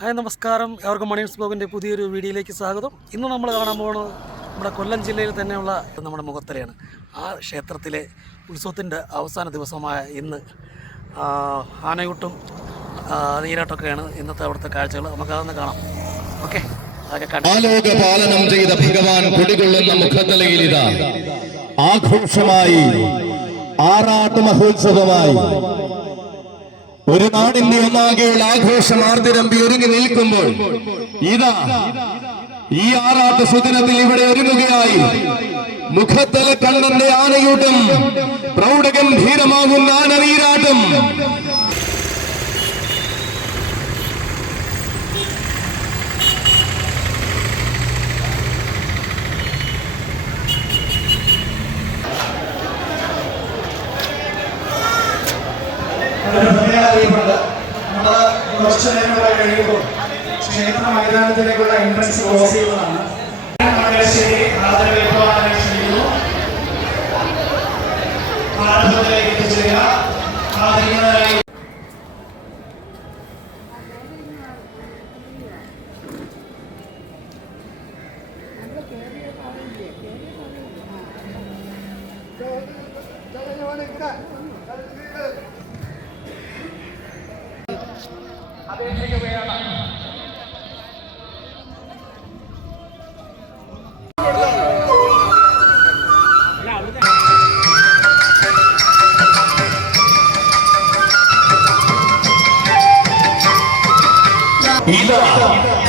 Hi നമസ്കാരം, എവർക്കും monies ബ്ലോഗിൻ്റെ പുതിയൊരു വീഡിയോയിലേക്ക് സ്വാഗതം. ഇന്ന് നമ്മൾ കാണാൻ പോകുന്നത് നമ്മുടെ കൊല്ലം ജില്ലയിൽ തന്നെയുള്ള നമ്മുടെ മുഖത്തലയാണ്. ആ ക്ഷേത്രത്തിലെ ഉത്സവത്തിൻ്റെ അവസാന ദിവസമായ ഇന്ന് ആനയൂട്ടും നീരാട്ടമൊക്കെയാണ് ഇന്നത്തെ അവിടുത്തെ കാഴ്ചകൾ. നമുക്കതൊന്ന് കാണാം. ഓക്കെ, അതൊക്കെ പാലനം ചെയ്ത ഭഗവാൻ കുടികൊള്ളുന്ന മുഖത്തലയിൽ ഇതാ ആഘോഷമായി ആറാട്ട് മഹോത്സവമായി ഒരു നാടിന്റെ ഒന്നാകെയുള്ള ആഘോഷം ആർത്തിരമ്പി ഒരുങ്ങി നിൽക്കുമ്പോൾ ഇതാ ഈ ആറാട്ട് സുദിനത്തിൽ ഇവിടെ ഒരുങ്ങുകയായി മുഖത്തല കണ്ണന്റെ ആനയൂട്ടും പ്രൗഢഗംഭീരമാകുന്ന ആനനീരാട്ടും. കുറച്ചു നേരം കൂടെ കഴിയുമ്പോൾ ക്ഷേത്ര മൈതാനത്തിലേക്കുള്ള എൻട്രൻസ് ക്ലോസ് ചെയ്യുന്നതാണ്. ആരംഭത്തിലേക്ക് എത്തിച്ചേരുക.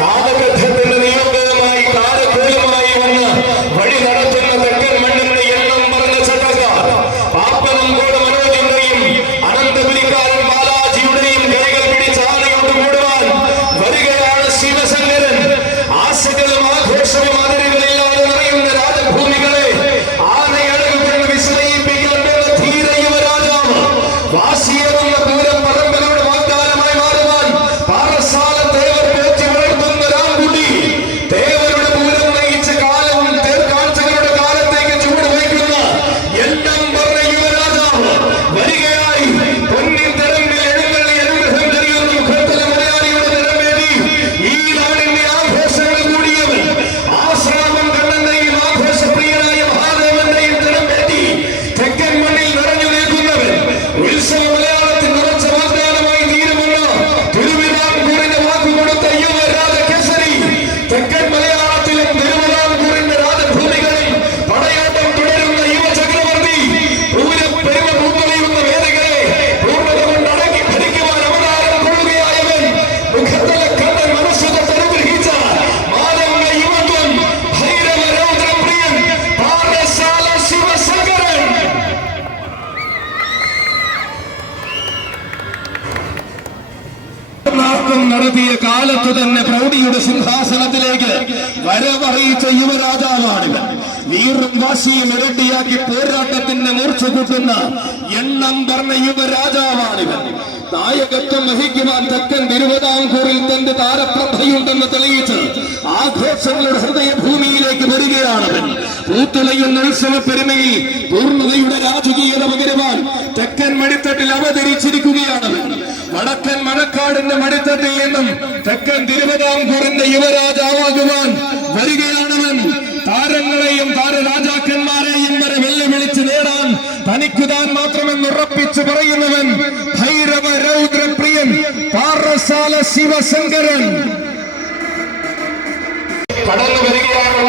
കാലഘട്ടത്തിന്റെ നിയോഗമായി കാലക്കൂലമായി വന്ന് വഴി നടത്തുന്ന തെക്കൻ മണ്ണിന്റെ എണ്ണം പറഞ്ഞ ചട്ടക്കാർ പാപ്പനം കൂടെ മനോജിന്റെയും അനന്തപുരിക്കാരൻ ബാലാജിയുടെയും കൈകൾ പിടിച്ച് ആനയോട്ട് കൂടുവാൻ വരികയാണ് ശിവശങ്കരൻ. ആശകളും ആഘോഷവും അതിരുകളില്ലാതെ നിറയുന്ന രാജഭൂമികളെ ആനയഴകുകൊണ്ട് വിസ്മയിപ്പിക്കാൻ ധീര യുവരാജാവ് വാശിയെന്ന പൂരം പറമ്പലോട് വാഗ്ദാനമായി മാറുവാൻ പാറശാല നടത്തിയ കാലത്ത് തന്നെ പ്രൗഢിയുടെ സിംഹാസനത്തിലേക്ക് വരവറിയിച്ച യുവരാജാവാണിവൻ. വീറും വാശിയും ഇരട്ടിയാക്കി പോരാട്ടത്തിന്റെ മൂർച്ച കൂട്ടുന്ന എണ്ണം പറഞ്ഞ യുവരാജാവാണിവൻ. നായകത്വം വഹിക്കുവാൻ തെക്കൻ തിരുവിതാംകൂറിൽ തന്റെ താരപ്രഭയുണ്ടെന്ന് തെളിയിച്ച് ആഘോഷങ്ങളുടെ ഹൃദയഭൂമിയിലേക്ക് വരികയാണവൻ. പൂത്തുലയുന്ന ഉത്സവ പെരുമയിൽ പൂർണ്ണതയുടെ രാജകീയത പകരുവാൻ തെക്കൻ മടിത്തട്ടിൽ അവതരിച്ചിരിക്കുകയാണവൻ. വടക്കൻ മണക്കാടിന്റെ മടിത്തട്ടിൽ നിന്നും തെക്കൻ തിരുവിതാംകൂറിന്റെ യുവരാജാവാകുവാൻ വരികയാണവൻ. താരങ്ങളെയും താരരാജാക്കന്മാരെയും വരെ വെല്ലുവിളിച്ച് നേടാൻ തനിക്കുതാൻ മാത്രമെന്ന് ഉറപ്പിച്ചു പറയുന്നവൻ ഭൈരവ രൗദ്രപ്രിയൻ പാറശാല ശിവശങ്കരൻ. കടന്നു വരികയാണ്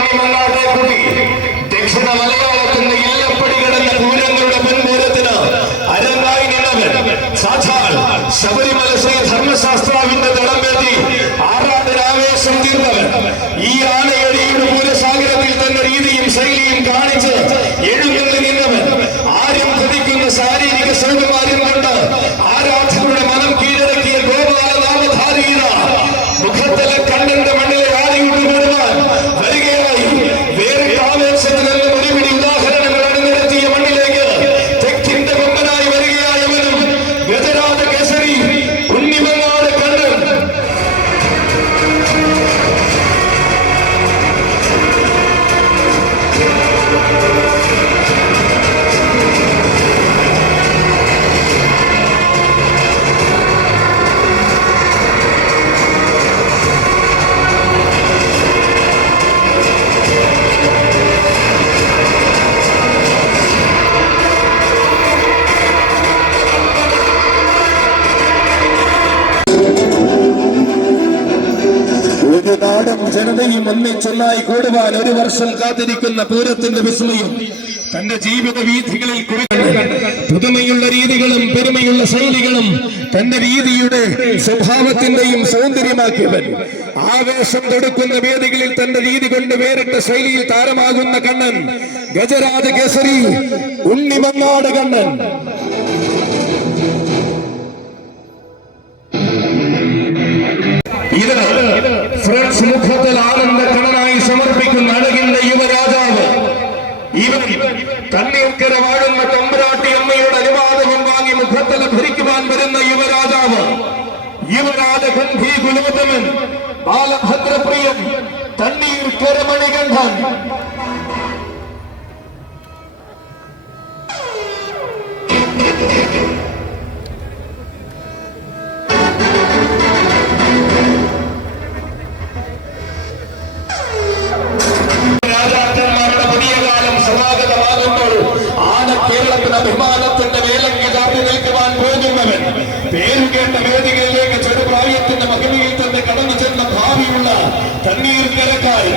ദക്ഷിണ മലയാളത്തിന്റെ ഇല്ലപ്പടി കിടന്ന പൂരങ്ങളുടെ പിൻപൂരത്തിന് അരങ്ങായി നിന്നവൻ സാക്ഷാൽ ശബരിമല ശ്രീ ധർമ്മശാസ്ത്രാവിന്റെ തടംപേറ്റി ആറാട്ടിനാവേശം തീർന്നവൻ. ഈ ആനയടിയുടെ പൂരസാഗരത്തിൽ തന്നെ രീതിയും ശൈലിയും കാണിച്ച് എഴുന്നള്ളി നിന്നവൻ. ആരും കൊതിക്കുന്ന ശാരീരിക സൗകര്യം കൊണ്ട് ആരാധകരുടെ മനം കീഴടക്കിയ ഗോപാല നാമധാരിക മുഖത്തല കണ്ണന്റെ മണ്ണിലെ ആനയൂട്ട് കൂടുവാൻ വരികയായി. വേറെ ആവേശത്തിലെല്ലാം ഒരുപിടി ഒരു നാടും ജനതയും ഒന്നിച്ചൊന്നായി കൂടുവാൻ ഒരു വർഷം കാത്തിരിക്കുന്ന പൂരത്തിന്റെ വിസ്മയം തന്റെ ജീവിത വീഥികളിൽ പുതുമയുള്ള രീതികളും പെരുമയുള്ള ശൈലികളും തന്റെ രീതിയുടെ സ്വഭാവത്തിന്റെയും സൗന്ദര്യമാക്കിയവൻ. ആവേശം തൊടുക്കുന്ന വേദികളിൽ തന്റെ രീതി കൊണ്ട് വേറിട്ട ശൈലിയിൽ താരമാകുന്ന കണ്ണൻ, ഗജരാജ കേസരി ഉണ്ണിമങ്ങാട് കണ്ണൻ. ഇത് ഫ്രണ്ട്സ് മുഖത്തിൽ ആനന്ദ കണ്ണനായി സമർപ്പിക്കുന്ന അഴകിന്റെ യുവരാജാവ്. ഇവൻ തണ്ണീർക്കര വാഴുന്ന തമ്പുരാട്ടി അമ്മയുടെ അനുവാദവും വാങ്ങി മുഖത്തല ഭരിക്കുവാൻ വരുന്ന യുവരാജാവ്, യുവരാജ ഗന്ധി കുലോത്തമൻ, ബാലഭദ്രപ്രിയൻ, തണ്ണീർക്കര മണികണ്ഠൻ. കേരളത്തിന് അഭിമാനത്തിന്റെ വേലങ്ങി ചാർത്തി നിൽക്കുവാൻ പോകുന്നവൻ, പേരുകേട്ട വേദികളിലേക്ക് ചെറുപ്രായത്തിന്റെ മഹിമയിൽ തന്നെ കടന്നു ചെന്ന ഭാവിയുള്ള തണ്ണീർക്കരക്കാരൻ,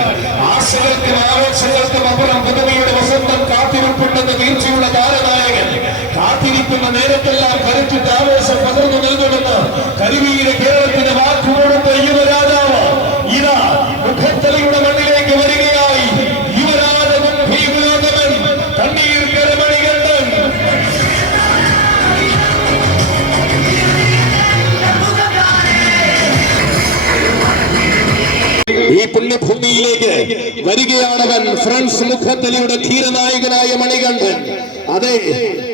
ആശകൾക്കും ആവേശങ്ങൾക്കും അപ്പുറം പുതുമയുടെ വസന്തം കാത്തിരിപ്പുണ്ടെന്ന് തീർച്ചയുള്ള താരനായകൻ, കാത്തിരിക്കുന്ന നേരത്തെല്ലാം കരുത്തിട്ട് ആവേശം പകർന്നു നൽകുമെന്ന് കരുവീര കേരളത്തിന് വാക്കുകൊടുത്ത യുവരാജാവ് ഇതാ മുഖത്തലയുടെ മണ്ണിലേക്ക് വരികയായി. യുവരാജ ഗന്ധി കുലോത്തമൻ, തണ്ണീർക്കര മണികണ്ഠൻ. ഈ പുണ്യഭൂമിയിലേക്ക് വരികയാണവൻ, ഫ്രണ്ട്സ് മുഖത്തലിയുടെ ധീരനായകനായ മണികണ്ഠൻ. അതെ,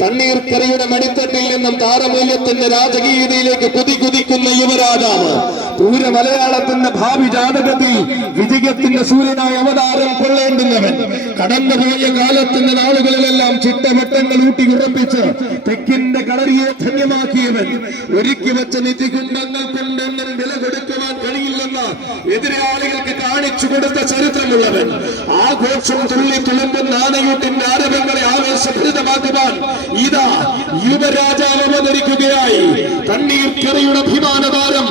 തണ്ണീർക്കരയുടെ മണിത്തട്ടിൽ നിന്നും താരമൂല്യത്തിന്റെ രാജകീയതയിലേക്ക് കുതിക്കുന്ന യുവരാജാവ്, പൂര മലയാളത്തിന്റെ ഭാവി ജാതകത്തിൽ വിജയത്തിന്റെ സൂര്യനായ അവതാരം കൊള്ളേണ്ടുന്നവൻ, കടന്നുപോയ കാലത്തിന്റെ നാളുകളിലെല്ലാം ചിട്ടവട്ടങ്ങൾ ഊട്ടി ഉറപ്പിച്ച് തെക്കിന്റെ കളരിയെ ധന്യമാക്കിയവൻ, ഒരുക്കി വെച്ച നിധികുണ്ടങ്ങൾ കൊണ്ടൊന്നും വില കൊടുക്കുവാൻ കഴിയില്ലെന്ന് എതിരാളികൾക്ക് കാണിച്ചു കൊടുത്ത ചരിത്രമുള്ളവൻ, ആഘോഷം തുള്ളി തുളുമ്പുന്ന ആനയൂട്ടിന്റെ ആരവങ്ങളെ ആവേശഭരിതമാക്കുവാൻ ഇതാ യുവരാജാവ് അവതരിക്കുകയായി. തണ്ണീർക്കരയുടെ അഭിമാനതാരം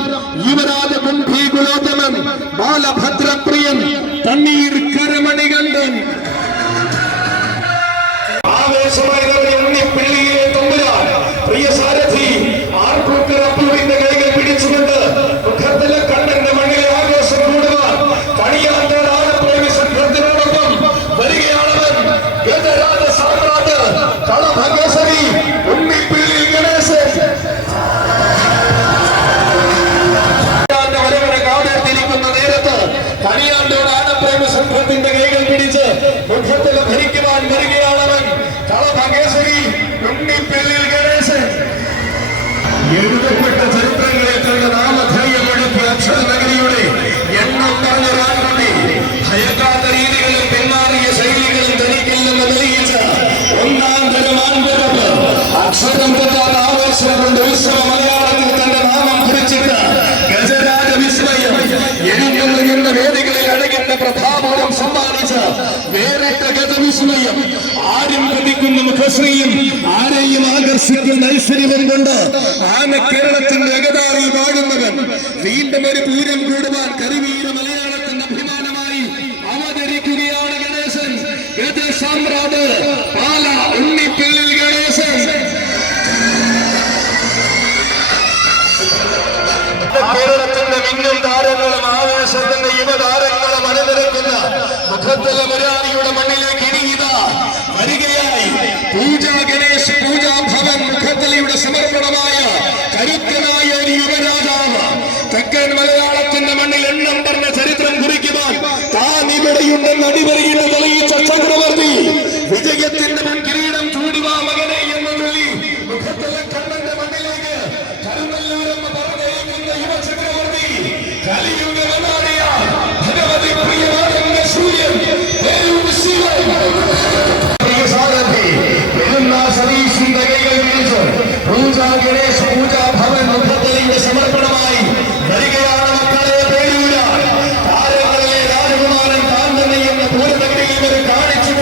യുവരാജ ഗന്ധി കുലോത്തമൻ, ബാലഭദ്രപ്രിയൻ, തണ്ണീർക്കര മണികണ്ഠൻ. ആവേശമായി ഉണ്ണിപ്പിള്ളിയിലെ തമ്പുരാൻ, പ്രിയ സാരഥി ആർപ്പൂക്കർ അപ്പുവിന്റെ കൈകൾ പിടിച്ചുകൊണ്ട് മുഖത്തിലെ കണ്ണന്റെ മണ്ണിലെ ആഘോഷം കൂടുവാൻ കണിയാന്തോട് ആനപ്രേമി സംഘത്തിനോടൊപ്പം വരികയാണവൻ, ഗജരാജ സാമ്രാട്ട് കളഭകേസരി ഉണ്ണിപ്പിള്ളി ഗണേശൻ. വരവനെ കാടെത്തിരിക്കുന്ന നേരത്ത് കണിയാന്തോട് ആനപ്രേമി സംഘത്തിന്റെ കൈകൾ പിടിച്ച് മുഖത്തിൽ ഭരിക്കുവാൻ വരികയാണവൻ, കളഭകേസരി ഉണ്ണിപ്പിള്ളി ഗണേശൻ. എഴുതപ്പെട്ട ചരിത്രങ്ങളെ കണ്ട നാമധേയമൊഴുക്കിയ അക്ഷരനഗരിയുടെ എണ്ണം പറഞ്ഞ രാജകുട്ടി, ഭയക്കാത്ത രീതികളും പെരുമാറിയ ശൈലികളും ധരിക്കില്ലെന്ന് തെളിയിച്ച ഒന്നാം തരം ആൺപിറപ്പ്, അക്ഷരം തെറ്റാത്ത ആവേശം കൊണ്ട് ഉത്സവ മലയാളത്തിൽ തന്റെ നാമം കുറിച്ചിട്ട് ഗജരാജ വിസ്മയം, എഴുന്നള്ളുന്ന വേദികളിൽ അഴകിന്റെ പ്രഭാവം സമ്മാനിച്ച വേറിട്ട ഗജവിസ്മയം, ആരും കൊതിക്കുന്ന മുഖശ്രീയും ആരെയും ആകർഷിക്കുന്ന ഐശ്വര്യവും കൊണ്ട് ആന കേരളത്തിന്റെ അകതാറിൽ വാഴുന്നവൻ, വീണ്ടും ഒരു പൂരം കൂടുവാൻ കരുവീര മലയാളത്തിന്റെ അഭിമാനമായി അവതരിക്കുകയാണ് ഗണേശൻ, ഗജസാമ്രാട്ട് പാല ഉണ്ണിപ്പിള്ളി ഗണേശൻ. കേരളത്തിന്റെ മിന്നും താരങ്ങളും ആവേശത്തിന്റെ യുവതാരങ്ങളും അണിനിരക്കുന്ന മുഖത്തല മുരാരിയുടെ മണ്ണിലേക്ക് ഇനിയിതാ വരികയായി പൂജാ ഗണേശ് പൂജാ ഭവൻ മുഖത്തലയുടെ സമർപ്പണമായ കരുത്തനായ ഒരു യുവരാജാവ്, തെക്കൻ മലയാളത്തിന്റെ മണ്ണിൽ എണ്ണം പറഞ്ഞ ചരിത്രം കുറിക്കുവാൻ താൻ ഇവിടെയുണ്ടെന്ന് അടിവരയിട്ട് തെളിയിച്ച ചക്രവർത്തി, വിജയത്തിന്റെ മുൻകിരീടം ചൂടുവാ മകനെ എന്ന് ചൊല്ലി മുഖത്തല കണ്ണന്റെ മണ്ണിലേക്ക് കരുനല്ലൂരെന്ന് പറഞ്ഞേക്കുന്ന യുവ ചക്രവർത്തി, കലിയുഗ വനാടിയ ഭഗവതി പ്രിയവാദന്റെ സൂര്യൻ ശിവൻ. സതീഷിന്റെ കൈകൾ പിടിച്ച് പൂജാ ഗണേശ് പൂജാ ഭവൻ മുഖത്തലയുടെ സമർപ്പണമായി വരികയാണ് മക്കളെ പേരൂര. താരങ്ങളിലെ രാജകുമാരൻ താൻ തന്നെ എന്ന പൂരനഗരിയിൽ കാണിച്ചു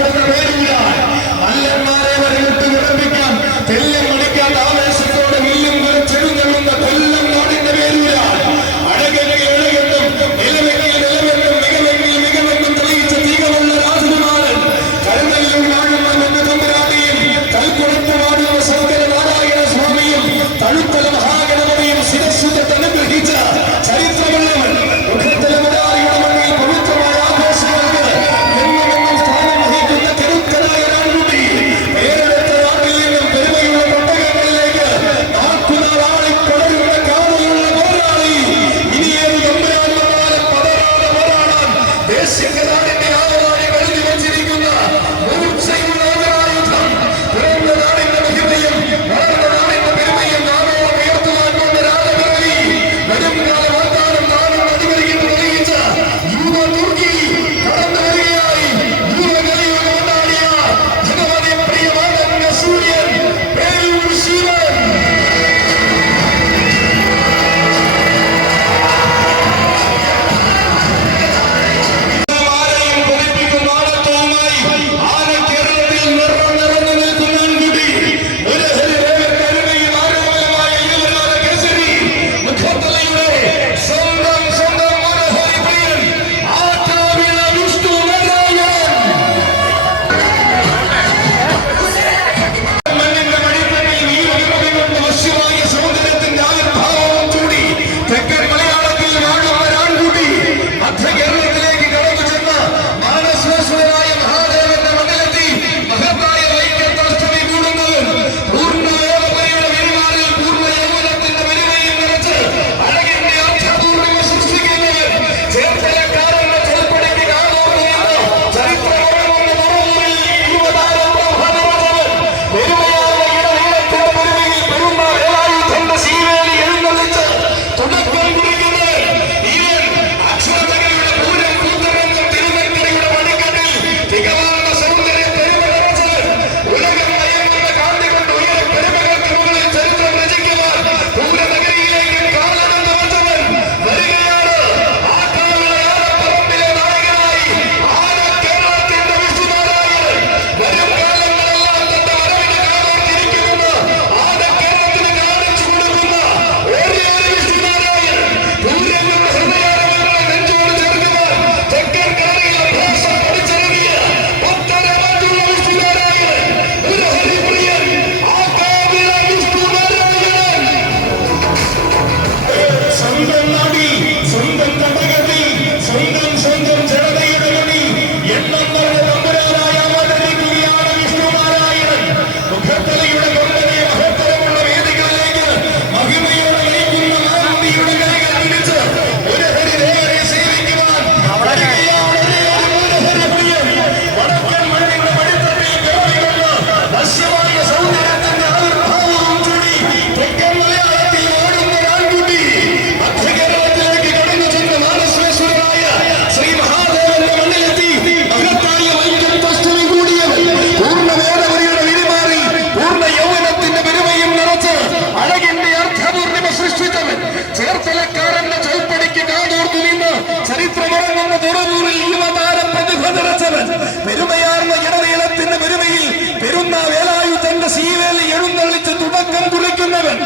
ചരിത്രമുറങ്ങുന്ന തുറവൂരിൽ യുവതാരം പ്രതിഭ നിറച്ചവൻ, പെരുമയാർന്ന ഇടനീളത്തിന്റെ പെരുമയിൽ പെരുന്ന വേലായുധന്റെ സീവേലി എഴുന്നള്ളിച്ച് തുടക്കം കുറിക്കുന്നവൻ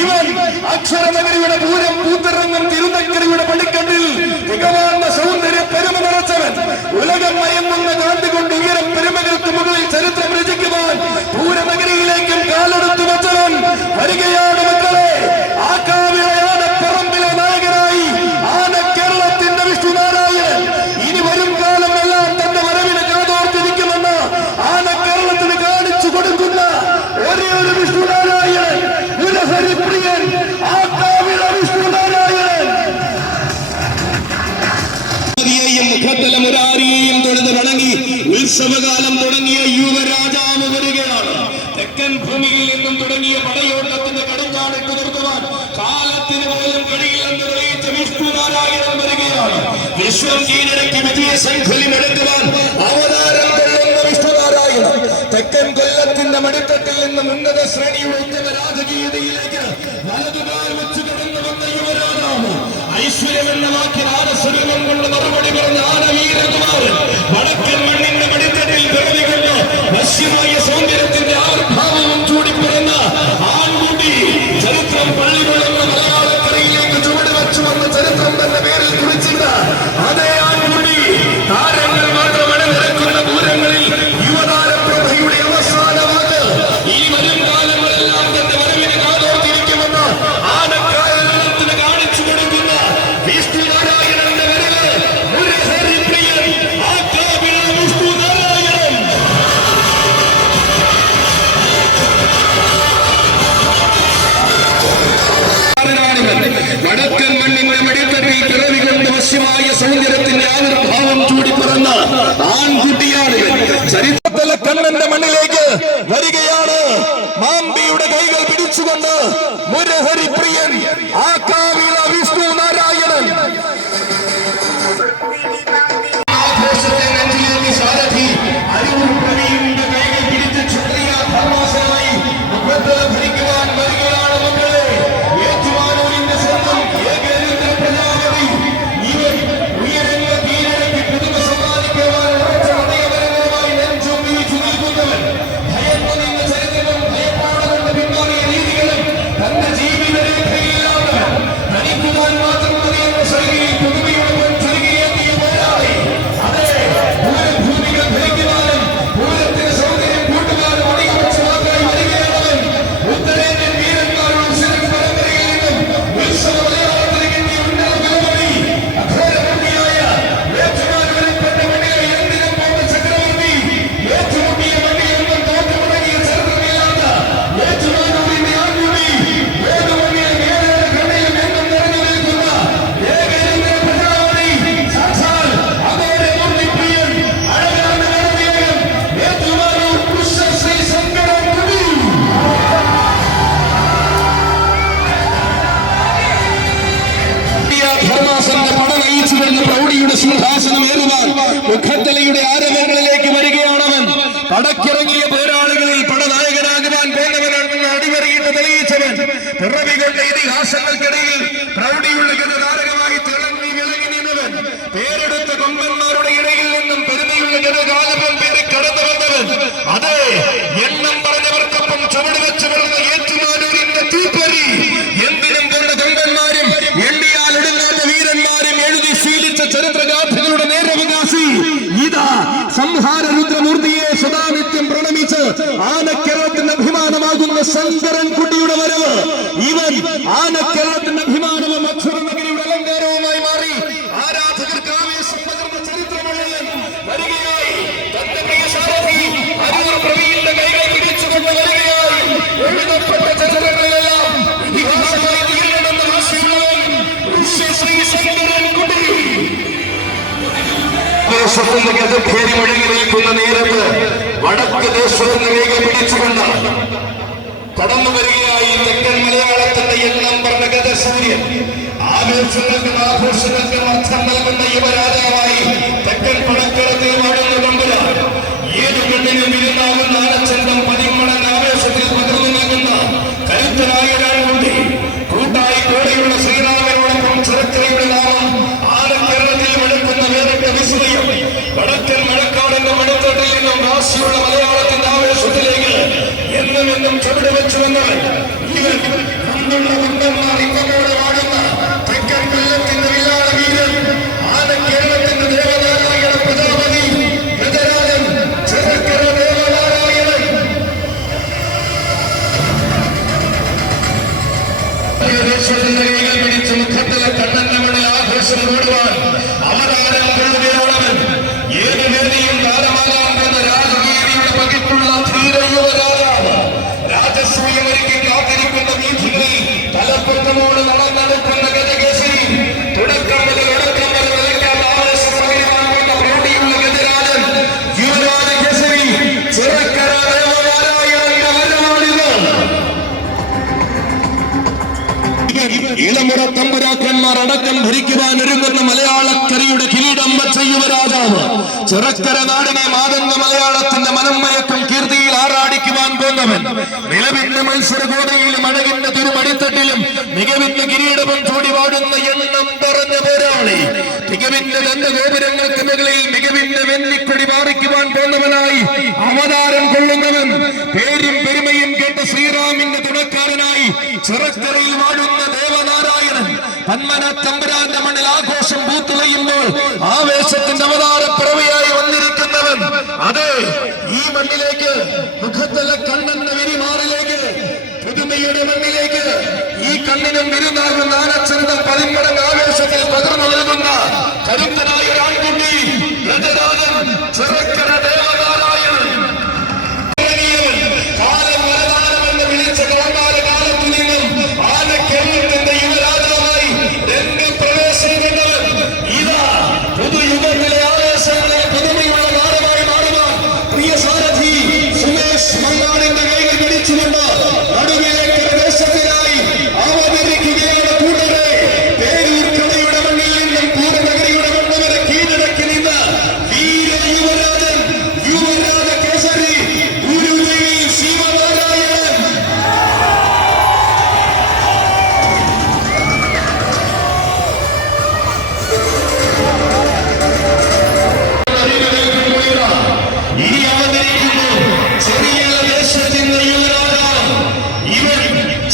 ഇവൻ. അക്ഷരനഗരിയുടെ പൂരം പൂത്തിറങ്ങും തിരുനക്കരയുടെ പടിക്കണ്ടിൽ തികവാർന്ന സൗന്ദര്യ പെരുമ നിറച്ചവൻ, ഉലകം മയങ്ങുന്ന കാന്തി കൊണ്ട് ഉയരം പെരുമകൾക്ക് മുകളിൽ ചരിത്രം രചിക്കുവാൻ പൂരനഗരിയിലേക്കും കാലെടുത്തു വച്ചവൻ വരികയാണ് മക്കളെ. ആക്കാവിളയാണ് പറമ്പിലെ നായകനായി ആന കേരളത്തിന്റെ വിഷ്ണുനാരായണൻ. ഇനി വരും കാലം എല്ലാം തന്റെ വരവിന് കാതോർത്തിരിക്കുമെന്ന് ആന കേരളത്തിന് കാണിച്ചു കൊടുക്കുന്ന ഒരേ ഒരു വിഷ്ണുനാരായണൻ, ഹരിപ്രിയൻ, ആക്കാവിള വിഷ്ണുനാരായണൻ. മുഖത്തലമുരാരിയെയും തൊഴുത് വണങ്ങി ഉത്സവകാലം തുടങ്ങിയ യുവരാജാവ് വരികയാണ്. തെക്കൻ ഭൂമിയിൽ നിന്നും തുടങ്ങിയ പടയോട്ടത്തിന്റെ കടുങ്കാട് കുതിർക്കുവാൻ കാലത്തിന് പോലും കഴിയില്ലെന്ന് തെളിയിച്ച വിഷ്ണുനാരായണൻ വരികയാണ്. വിശ്വം കീഴടക്കി വിജയശംഖുലി എടുക്കുവാൻ അവതാരം കൊള്ളുന്ന വിഷ്ണുനാരായണൻ തെക്കൻ കൊല്ലത്തിന്റെ മടിത്തട്ടിൽ നിന്നും ഉന്നത ശ്രേണിയുടെ ഉന്നത രാജകീയതയിലേക്ക് വലതുകാൽ വെച്ച് കടന്നു വന്ന യുവരാജാവ്, ഐശ്വര്യമെന്ന വാക്കിൽ ആനസ്വരൂപം കൊണ്ട് മറുപടി പറഞ്ഞ ആനവീരകുമാരൻ, വടക്കൻ മണ്ണിന്റെ മടിത്തട്ടിൽ പിറവികൊണ്ട് വശ്യമായ സൗന്ദര്യത്തിന്റെ ആവിർഭാവവും ചൂടിപ്പിറന്ന ആൺകുട്ടി, ചരിത്രം പള്ളികൊള്ളുന്ന മലയാളക്കരയിലേക്ക് ചുവട് വെച്ചു വന്ന ചരിത്രം തന്റെ പേരിൽ കുറിച്ചിട്ട അതേ ആൺകുട്ടി, താരങ്ങൾ മാത്രം അണിനിരക്കുന്ന പൂരങ്ങളിൽ യുവതാര പ്രഭയുടെ അവസാന വാക്ക് ഈ വരും കാലങ്ങളെല്ലാം തന്റെ വരവിന് കാതോർത്തിരിക്കുമെന്ന് ആനക്കായത്തിന് കാണിച്ചു കൊടുക്കുന്ന വിഷ്ണുനാരായണന്റെ വരവ് മുരഹരിപ്രിയൻ, ആക്കാവിള വിഷ്ണുനാരായണൻ. വടക്കൻ മണ്ണിന്റെ മടിത്തട്ടിൽ പിറവികൊണ്ട് വശ്യമായ സൗന്ദര്യത്തിന്റെ ആവിർഭാവം ചൂടി പിറന്ന ആൺകുട്ടിയാണ്. ചരിത്രത്തിലെ കണ്ണന്റെ മണ്ണിലേക്ക് വരികയാണ്. മാമ്പിയുടെ കൈകൾ പിടിച്ചുകൊണ്ട് മുരഹരിപ്രിയൻ, ആക്കാവിള വിഷ്ണുനാരായണൻ. ആഘോഷത്തെ നെഞ്ചിലേന്തി സാരഥി അരൂർ പ്രവീണിന്റെ കൈകൾ പിടിച്ച് ക്ഷത്രിയ ധർമാസനായി മുഖത്ത് ഭരിക്കുവാൻ വരികയാണ് മക്കളെ. ഏറ്റുമാനൂരിന്റെ സ്വന്തം ഏകേന്ദ്ര പ്രജാപതി ഇവൻ ഉയരുന്ന തീരടക്കി പുതുമ സമ്മാനിക്കുവാൻ ഉറച്ച ഹൃദയപരമായി നെഞ്ചും വീഴ്ച നിൽക്കുന്നവൻ, ഭയന്നു നിന്ന ചരിത്രവും ഭയപ്പാടുകൊണ്ട് പിന്മാറിയ രീതികളും തന്റെ ജീവിതരേഖയില്ലാത്തവൻ, തനിക്കുവാൻ മാത്രം മതിയെന്ന ശൈലിയിൽ പുതുമയോടൊപ്പം ചുരുങ്ങിയെത്തിയ പോരാളി. അതെ, പൂരഭൂമികൾ ഭരിക്കുവാനും പൂരത്തിന് സൗന്ദര്യം കൂട്ടുവാനും അണികവച്ചവാക്കായി വരികയാണവൻ. ഉത്തരേന്ത്യൻ വീരന്മാരുടെ ശിരക് പരമ്പരയിൽ നിന്നും ഉത്സവ മലയാളത്തിന് കിട്ടിയ ഉന്നത ബഹുമതി അഘോരമൂർത്തിയായ ഏറ്റുമാനൂരിൽപ്പെട്ട മണ്ണിലെ എന്തിനും പോന്ന ചക്രവർത്തി, ഏറ്റുമുട്ടിയ മണ്ണിൽ നിന്നും തോറ്റുമുടങ്ങിയ ചരിത്രമില്ലാത്ത ഏറ്റുമാനൂരിന്റെ ആൺകുട്ടി, ഏതു മണ്ണിലെ മേലേറെ കണ്ണയും എന്നും നിറഞ്ഞു നിൽക്കുന്ന ഏകേന്ദ്ര പ്രജാപതി, സാക്ഷാൽ അഘോരമൂർത്തിപ്രിയൻ, അഴകാർന്ന ഗണനീയൻ, ഏറ്റുമാനൂർ കൃഷ്ണശ്രീ ശങ്കരൻ കുടി. ധർമാസന്റെ പട നയിച്ചു വരുന്ന പ്രൗഢിയുടെ സിംഹാസനം ഏറുവാൻ മുഖത്തലയുടെ ആരവങ്ങളിലേക്ക് വരികയാണവൻ. പടക്കിറങ്ങിയ പോരാളികളിൽ പടനായകനാകുവാൻ പോകുന്നവനാണെന്ന് അടിവരയിട്ട് തെളിയിച്ചവൻ, പിറവികളുടെ ഇതിഹാസങ്ങൾക്കിടയിൽ പ്രൗഢിയുള്ള ഗതതാരകമായി തിളങ്ങി വിളങ്ങി നിന്നവൻ, പേരെടുത്ത കൊമ്പന്മാരുടെ ഇടയിൽ നിന്നും പെരുമയുള്ള ഗതകാലം പേരെ കടന്നു വന്നവൻ. അതെ, എണ്ണം പറഞ്ഞവർക്കൊപ്പം ചുവട് വെച്ച് വളർന്ന ഏറ്റുമാനൂരിന്റെ തീപ്പരി, എന്തിനും കൊണ്ട കൊമ്പന്മാരും എണ്ണിയാൽ ഒടുങ്ങാത്ത വീരന്മാരും എഴുതി ശീലിച്ച ചരിത്രഗാഥകളുടെ നേരവകാശി ഇതാ സംഹാര രുദ്രമൂർത്തിയെ സദാനിത്യം പ്രണമിച്ച് ആനക്കേരളത്തിന്റെ അഭിമാനമാകുന്ന ശങ്കരൻ കുട്ടിയുടെ വരവ്. ഇവൻ ആനക്കേരളത്തിന്റെ അഭിമാനവും അക്ഷരനഗരിയുടെ അലങ്കാരവുമായി മാറി ആരാധകർക്ക് ആവേശം പകർന്ന ചരിത്രമുള്ളവൻ വരികയായി. തന്റെ പ്രിയ സാരഥി അരൂർ പ്രവീണിന്റെ കൈകൾ പിടിച്ചുകൊണ്ട് വരികയായി. എഴുതപ്പെട്ട ചരിത്രങ്ങളിലെല്ലാം ഇതിഹാസമായി തീരണമെന്ന ആശയമുള്ളവൻ ഋഷ്യശ്രീ ശങ്കരൻ കുട്ടി. േരി മുഴങ്ങി നിൽക്കുന്ന നേരത്ത് വടക്ക് ദേശത്തിന്റെ രേഖ പിടിച്ചുകൊണ്ട് കടന്നു വരികയായി തെക്കൻ മലയാളത്തിന്റെ എണ്ണം പറഞ്ഞ ഗതസൂര്യൻ. ആവേശങ്ങൾക്കും ആഘോഷങ്ങൾക്കും അർത്ഥം നൽകുന്ന യുവരാജാവായി തെക്കൻ പടക്കളത്തിൽ വാടുന്ന തമ്പുരാൻ, ഏതു പെണ്ണിനും വിരുന്നാകുന്ന ആനച്ചന്തം പതിമടങ്ങ് ആവേശത്തിൽ പകർന്നു നൽകുന്ന കരുത്തനായ ഒരാളുണ്ട്. കൂട്ടായി കൂടെയുള്ള ശ്രീരാമനോടൊപ്പം ചരിത്രയുടെ നാമം ആനക്കേരളത്തിൽ വീണ്ടും ചുവട് വെച്ചു വന്നവൻ ഇവൻ അന്നുള്ള വന്ദന്മാർ ഇന്നോട് വാഴുന്ന തെക്കൻ കൊല്ലത്തിന്റെ വില്ലാള വീരൻ ആന കേരളത്തിന്റെ ദേവനാരായണ പ്രജാപതി ഗജരാജൻ ചെറുക്കര ദേവനാരായണൻ ദേശത്തിന്റെ കൈകൾ പിടിച്ച് മുഖത്തിലെ കണ്ണന്റെ മണ്ണിൽ ആഘോഷം ഓടുവാൻ അവതാരം കൊള്ളുകയാണവൻ ഏത് വേദിയും താരമാകാൻ പോകുന്ന രാജകീയതയുടെ പകിട്ടുള്ള ധീര യുവരാജാവ് രാജസൂയമൊരുക്കി കാത്തിരിക്കുന്ന വീഥികളിൽ തലപ്പൊക്കമോട് നടന്നെടുക്കുന്ന ഗജകേസരി തുടക്കം മുതൽ ഒടുക്കം വരെ നിലയ്ക്കാത്ത ആവേശം പകരുവാൻ പോകുന്ന പ്രൗഢിയുള്ള ഗജരാജൻ യുവരാജ കേസരി ചിറക്കര ദേവനാരായണന്റെ വരവാണിത്. ഇളമുറ തമ്പുരാക്കന്മാർ അടക്കം ഭരിക്കുവാൻ ഒരുങ്ങുന്ന മലയാളക്കരയുടെ കിരീടം വച്ച യുവരാജാവ് ചിറക്കര നാടിനെ മാതംഗ മലയാളത്തിന്റെ മനംമയക്കം കീർത്തിയിൽ ആറാടിക്കുവാൻ പോകുന്നവൻ നിലവിന്റെ മത്സരഗോതയിലും അഴകിന്റെ തിരുമടിത്തട്ടിലും മികവിന്റെ കിരീടവും ചൂടി വാടുന്ന എണ്ണം പറഞ്ഞ പോരാളി മികവിന്റെ രണ്ട് ഗോപുരങ്ങൾക്ക് മുകളിൽ മികവിന്റെ വെന്നിക്കൊടി മാറിക്കുവാൻ പോകുന്നവനായി അവതാരം കൊള്ളുന്നവൻ പേരും പെരുമയും കേട്ട ശ്രീറാമിന്റെ തുണക്കാരനായി ചിറക്കരയിൽ വാടുന്ന ദേവനാരായണൻ പന്മന തമ്പുരാന്റെ മണ്ണിൽ ആഘോഷം പൂത്തുലയുമ്പോൾ ആവേശത്തിന്റെ അവതാര പിറവിയായി വന്നിരിക്കുന്നവൻ അതെ ഈ മണ്ണിലേക്ക് മുഖത്തിലെ കണ്ണന്റെ വിരിമാറിലേക്ക് പുതുമയുടെ മണ്ണിലേക്ക് ഈ കണ്ണിനും വിരുന്നാകുന്ന ആനച്ചന്തം 10 മടങ്ങ് ആവേശത്തിൽ പകർന്നു നൽകുന്ന കരുത്തനായ ഒരാൺകുട്ടി ഗജരാജൻ ചിറക്കര ദേവനാരായണൻ കാലം വരദാനമെന്ന് വിളിച്ച കൗമാര കാലത്തു നിന്നും ആന കേരളത്തിന്റെ യുവരാജാവായി രംഗം പ്രവേശനം കൊണ്ടവൻ ഇതാ പുതുയുഗത്തിലെ ആവേശങ്ങളെ പുതുമയുള്ള താരമായി മാറുവാൻ പ്രിയ സാരഥി സുമേഷ് മങ്ങാടിന്റെ കൈകൾ പിടിച്ചുകൊണ്ട് നടുവിലേക്ക് ദേശത്തിനായി അവതരിക്കുകയാണ് കൂട്ടരെ. പേരൂർ കടയുടെ മണ്ണിൽ നിന്നും പൂർണ്ണനഗരിയുടെ മണ്ണ് വരെ കീഴടക്കി നിന്ന് വീര യുവരാജൻ യുവരാജ കേസരി ഗുരുദേവി ശിവനാരായണൻ ഇനി അവതരിക്കുന്നു ചെറിയ ദേശത്തിന്റെ യുവരാജാവ് ഇവൻ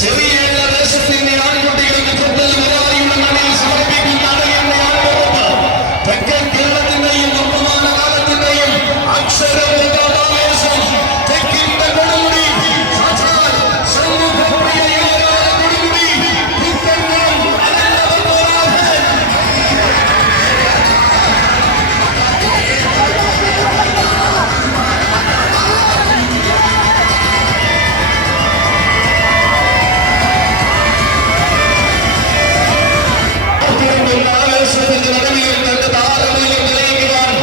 ചെറിയ ദേശത്തിന്റെ ആൺകുട്ടികൾ മുഖത്തിൽ മലയാളിയുടെ മണ്ണിൽ സമർപ്പിക്കുന്ന അടയന്റെ ആൺമുഖത്ത് തെക്കൻ കേരളത്തിന്റെയും വർത്തമാന കാലത്തിന്റെയും അക്ഷരവേദാവേശം തെക്കിന്റെ കൊടുമുടി സാക്ഷാൽ ശംഖുപ്രിയ യുവരാജ കൊടുമുടി പുത്തൻകുളം അനന്തപത്മനാഭൻ ആവേശത്തിന്റെ നടുവിലും തന്റെ താരമൂല്യം തെളിയിക്കുവാൻ